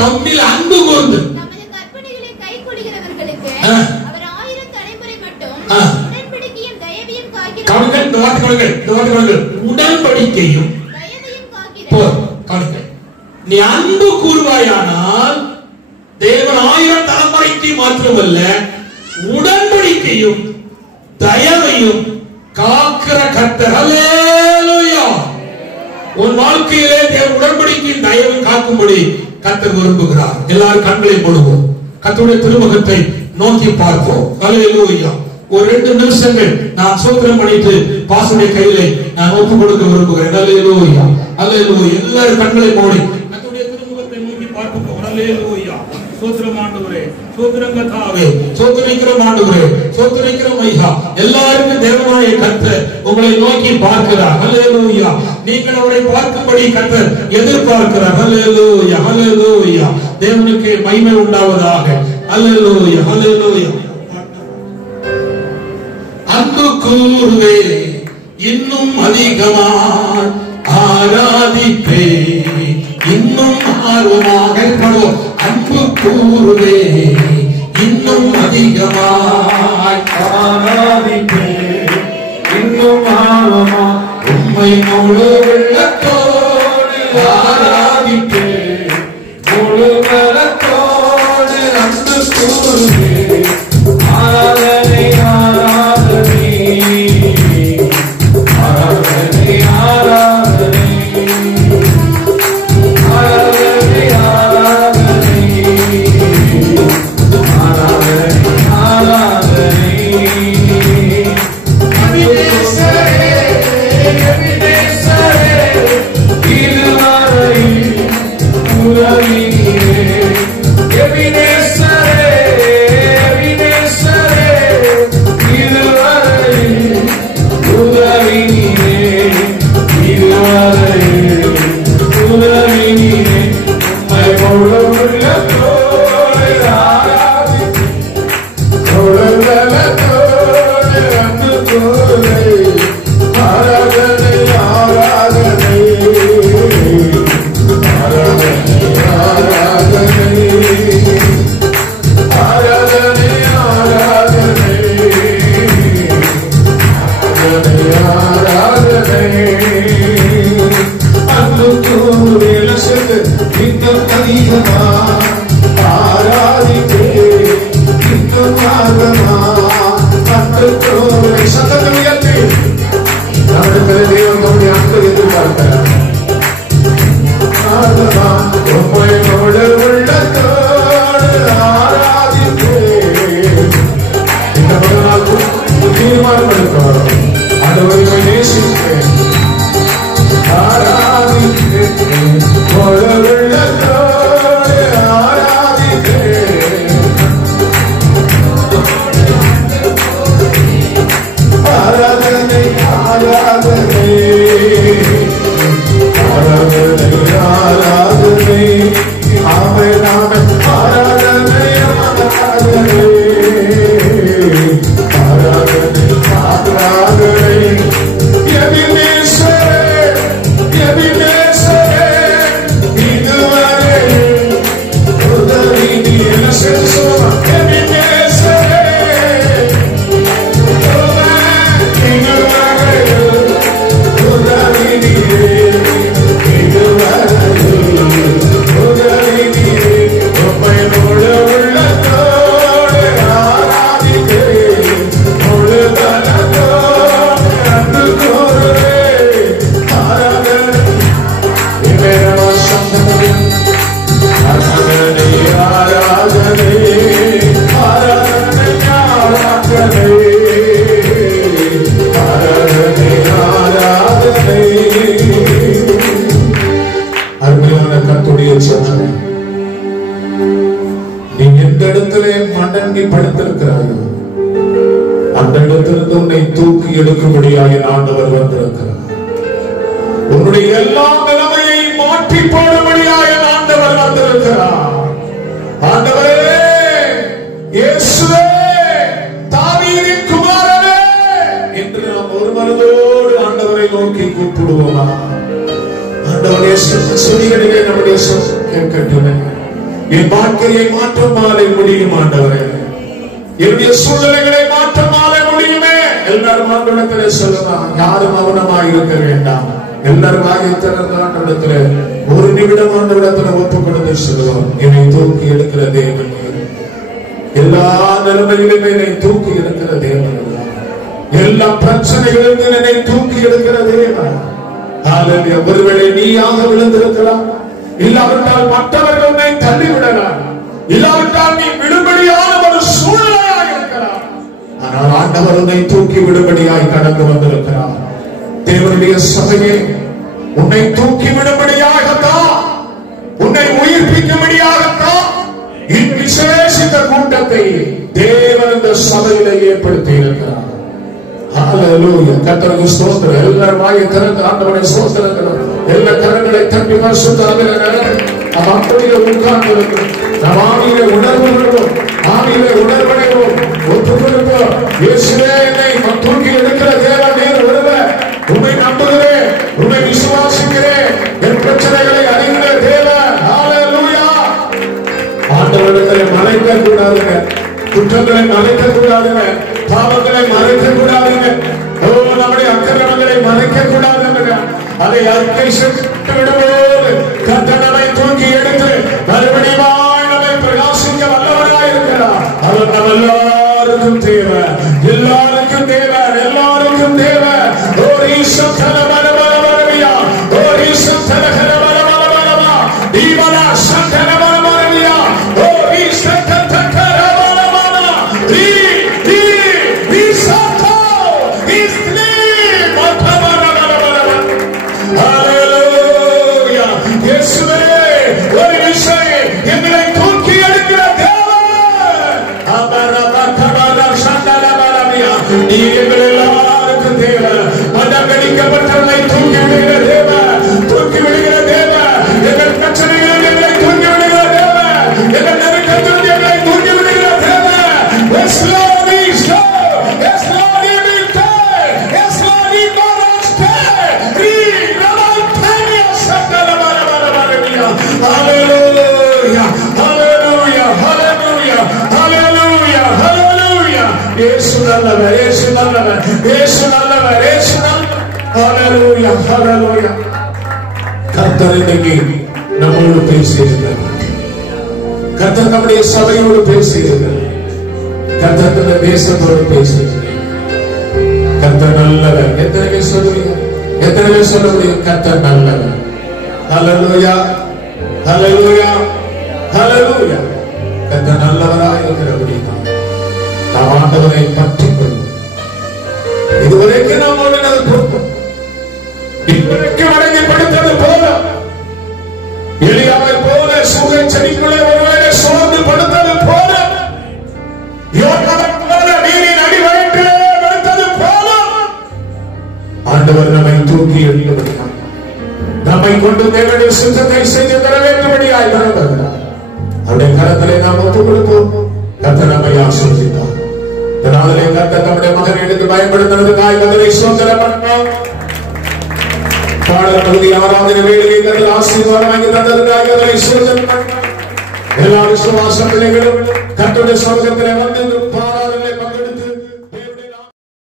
தம்மில் அன்பு கூர்ந்து தமது கற்பனைகளை கைக்கொள்கிறவர்களுக்கு அவர் 1000 தலைமுறை மட்டும் உடன்படிக்கையும் தயவையும் காக்கிறார். உடன்படிக்கையும் தயவையும் காக்கிறார். நீ அன்பு கூறுவாயானால் தேவன் 1000 தலைமுறைக்கு மாத்திரமல்ல, உடன்படிக்கையும் தயவையும் காக்கிற கர்த்தர். அல்லேலூயா. உன் வாழ்க்கையிலே தேவன் உடன்படிக்கையும் தயவை காக்கும்படி கர்த்தர் விரும்புகிறார். எல்லாரும் கண்களை மூடுவோம், கர்த்தருடைய திருமுகத்தை நோக்கி பார்ப்போம். அல்லேலூயா. ஒரு 2 நிமிஷங்கள் நான் சோத்திரம் பண்ணிட்டு பாசுடைய கையிலே நான் ஒப்பு கொடுக்க விரும்புகிறேன். அல்லேலூயா, அல்லேலூயா. எல்லாரும் கண்களை மூடி கர்த்தருடைய திருமுகத்தை நோக்கி பார்ப்போம். அல்லேலூயா. சோத்திரம் ஆண்டவரே, சோத்திரம் கர்த்தாவே, சோத்திரிக்கிறோம் ஆண்டவரே, சோத்திரிக்கிறோம் ஐயா. எல்லாருக்கும் தேவனாய கர்த்தர் உங்களை நோக்கி பார்க்கிறார். அல்லேலூயா. நீங்கள் அவரை பார்க்கும்படி கர்த்தர் எதிர்பார்க்கிறார். அல்லேலூயா, அல்லேலூயா. தேவனுக்கு மகிமை உண்டாவதாக. அல்லேலூயா, அல்லேலூயா. அன்பு கூறுவே இன்னும் அதிகமாய் ஆராதிப்பே, இன்னும் ஆர்வமாக பாடுவோம். அன்பு கூறுவே இன்னும் அதிகமாய் ஆராதிப்பே, இன்னும் ஆர்வமாய் உம்மை முழு உள்ளத்தோடு ஆராதிப்பே, முழு பலத்தோடு அன்பு கூறுவே. ஆராதனை ஆராதனை ஆராதனை ஆராதனை ஆராதனை ஆராதனை ஆராதனை அபிநேசரே, அபிநேசரே, இதுவரை உறவினே. அபிநேசரே, அபிநேசரே, இதுவரை உறவினே, இதுவரை உறவினே. உம்மை முழு உள்ளத்தோடு ஆராதிப்பேன், முழு பலத்தோடு அன்பு கூறுவேன். ஆராதனை ஆராதனை ஆராதனை ஆராதனை ஆராதனை ஆராதனை ஆராதனை. அன்பு கூறுவேன் சொல்லு இன்னும் அதிகமா ஆராதிப்பே, இன்னும் ஆர்வமா அன்பு கூறுவேன். சத்தத்தை உயர்த்தி நம்முடைய தேவன் நம்முடைய அன்பை எதிர்பார்க்கிறார். ஆர்வமா உம்மை முழு உள்ளத்தோடு ஆராதிப்பே. இந்த முதல் நாள் தீர்மானம் எடுக்கிறோம். ஆண்டவரை நேசிப்பேன், இருக்கிறாயோ அந்த இடத்திலிருந்து உன்னை தூக்கி எடுக்கும்படியாக ஆண்டவர் வந்திருக்கிறார். உன்னுடைய எல்லா நிலைமையை மாற்றி போடும்படியாக ஆண்டவர் வந்திருக்கிறார். ஆண்டவரே, இயேசுவே, தாவீதின் குமாரனே என்று நாம் ஒரு மனதோடு ஆண்டவரை நோக்கி கூப்பிடுவோமா? ஆண்டவரே, செவிகளிலே நம்முடைய கேட்கட்டும். என் வாழ்க்கையை மாற்றமாலை முடியும் ஆண்டவரே, என்னுடைய சூழ்நிலைகளை மாற்றமாலை முடியுமே. எல்லாரும் ஆண்டவரிடத்திலே சொல்லலாம். யாரும் மௌனமாய் இருக்க வேண்டாம். எல்லாரும் வாயை திறந்து ஆண்டவரிடத்திலே ஒரு நிமிடம் ஆண்டவரிடத்திலே ஒப்புக் கொடுத்து சொல்லுவோம். என்னை தூக்கி எடுக்கிற தேவன், எல்லா நிலைமையிலும் என்னை தூக்கி எடுக்கிற தேவன், எல்லா பிரச்சனைகளிலும் என்னை தூக்கி எடுக்கிற தேவன். ஹல்லேலூயா. ஒருவேளை நீயாக விழுந்திருக்கலாம், இல்லாவிட்டால் மற்றவர்கள் உன்னை தள்ளிவிடலாம், இல்லாவிட்டால் நீ விடுபடியான ஒரு சூழ்நிலையாக இருக்கலாம். ஆனால் ஆண்டவர் உன்னை தூக்கி விடுபடியாய் கடந்து வந்திருக்கிறார். தேவனுடைய சபையே, உன்னை தூக்கி விடுபடியாகத்தான், உன்னை உயிர்ப்பிக்கும்படியாகத்தான் விசேஷித்த கூட்டத்தை தேவன் இந்த சபையிலே ஏற்படுத்தி இருக்கிறார். ஹல்லேலூயா. கர்த்தருக்கு ஸ்தோத்திரம். எல்லாரும் வாயை திறந்து ஆண்டவரை ஸ்தோத்திரங்கள். எல்லா கரங்களை தட்டி பரிசுத்தமாக அப்படியே உட்கார்ந்து நாம் ஆவியிலே உணர்வுகிறோம், ஆவியிலே உணர்வடைவோம், ஒப்புக்கொடுப்போம். இயேசுவே, என்னை தூக்கி எடுக்கிற தேவன் நீர் ஒருவர். உம்மை நம்புகிறேன், உம்மை விசுவாசிக்கிறேன். என் பிரச்சனைகளை அறிகிற தேவன். ஹல்லேலூயா. ஆண்டவரிடத்திலே மறைக்க கூடாதுங்க, குற்றங்களை மறைக்க கூடாதுங்க, பாவங்களை மறைக்க கூடாதுங்க, நம்முடைய அக்கிரமங்களை மறைக்க கூடாதுங்க. அதை அறிக்கை செய்து விடும்போது கர்த்தர் நம்மை தூக்கி எடுத்து மறுபடியும் நம்மை பிரகாசிக்க வல்லவராய் இருக்கிறார். அவர் நம்ம எல்லாருக்கும் தேவை, எல்லாருக்கும் தேவை, எல்லாருக்கும் தேவை. ஒரு ஈசத்தல மரமரமரவியா, ஒரு ஈசத்தல மரமரமரமா, தீவனா சத்தல மரமரவியா, ஒரு ஈசத்தல மரமரமரமா, தி சத்தோ இஸ் க்ளீன் மரமரமரமரமா. ஹல்லேலூயா. இயேசுவே, ஒரு விஷயம் எங்களை தூக்கி எடுக்கிற தேவன். அமரபகமர சந்தல மரவியா, நீ எங்கள் எல்லாருக்கும் தேவை. மதகடிக்கப்பட்டவர்களை தூக்கி விடுகிற தேவன், தூக்கி விடுகிற தேவன். எங்கள் பிரச்சனைகள் எங்களை தூக்கி விடுகிற தேவன், எங்கள் நெருக்கத்தில் எங்களை தூக்கி விடுகிற தேவன். Yes Lord, is God. Yes Lord, He will take. Yes Lord, He must take. He will take us. Hallelujah, hallelujah, hallelujah, hallelujah, hallelujah. Yesu நல்லவர், Yesu நல்லவர், Yesu நல்லவர், Yesu நல்லவர். Hallelujah, hallelujah. கர்த்தர் இன்னைக்கு நம்மோடு பேசியிருக்கிறார். கர்த்தர் நம்முடைய சபையோடு பேசியிருக்கிறார். கர்த்தர் இந்த தேசத்தோடு பேசியிருக்கிறார். கர்த்தர் நல்லவர். எத்தனை பேர் சொல்லுவீங்க? எத்தனை பேர் சொல்ல முடியும்? கர்த்தர் நல்லவர். ஹல்லேலூயா, ஹல்லேலூயா, ஹல்லேலூயா. கர்த்தர் நல்லவராய் இருக்கிறபடிதான் நாம் ஆண்டவரை பற்றிக் கொள்வோம். இதுவரைக்கும் நாம் ஓடினது போதும், இதுவரைக்கும் அடங்கப்படுத்தது போதும். எலியாவை போல சூறை செடிக்குள்ளே ஒருவேளை சோர்ந்து படுத்தது போதும், யோர்தானை போல நீரின் அடிவயிற்றிலே வெடித்தது போதும். ஆண்டவர் நம்மை தூக்கி எடுத்தபடியால், நம்மை கொண்டு தேவனுடைய சித்தத்தை செய்து தர வேண்டும்படியாய் வருகிறார். அவருடைய கரத்திலே நாம் ஒப்புக் கொடுப்போம். கர்த்தர் நம்மை ஆசீர்வதிப்பார். இதனாலே கர்த்தர் நம்முடைய மகனை எடுத்து பயன்படுத்துவதற்காக கர்த்தரை ஸ்தோத்திரம் பண்ணுவோம். பாடல் பகுதி ஆராதனை வேளையை கர்த்தர் ஆசீர்வாதம் வாங்கி தந்ததற்காக கர்த்தரை ஸ்தோத்திரம் பண்ணுவோம். எல்லா விசுவாச பிள்ளைகளும் கர்த்தருடைய சமூகத்திலே வந்து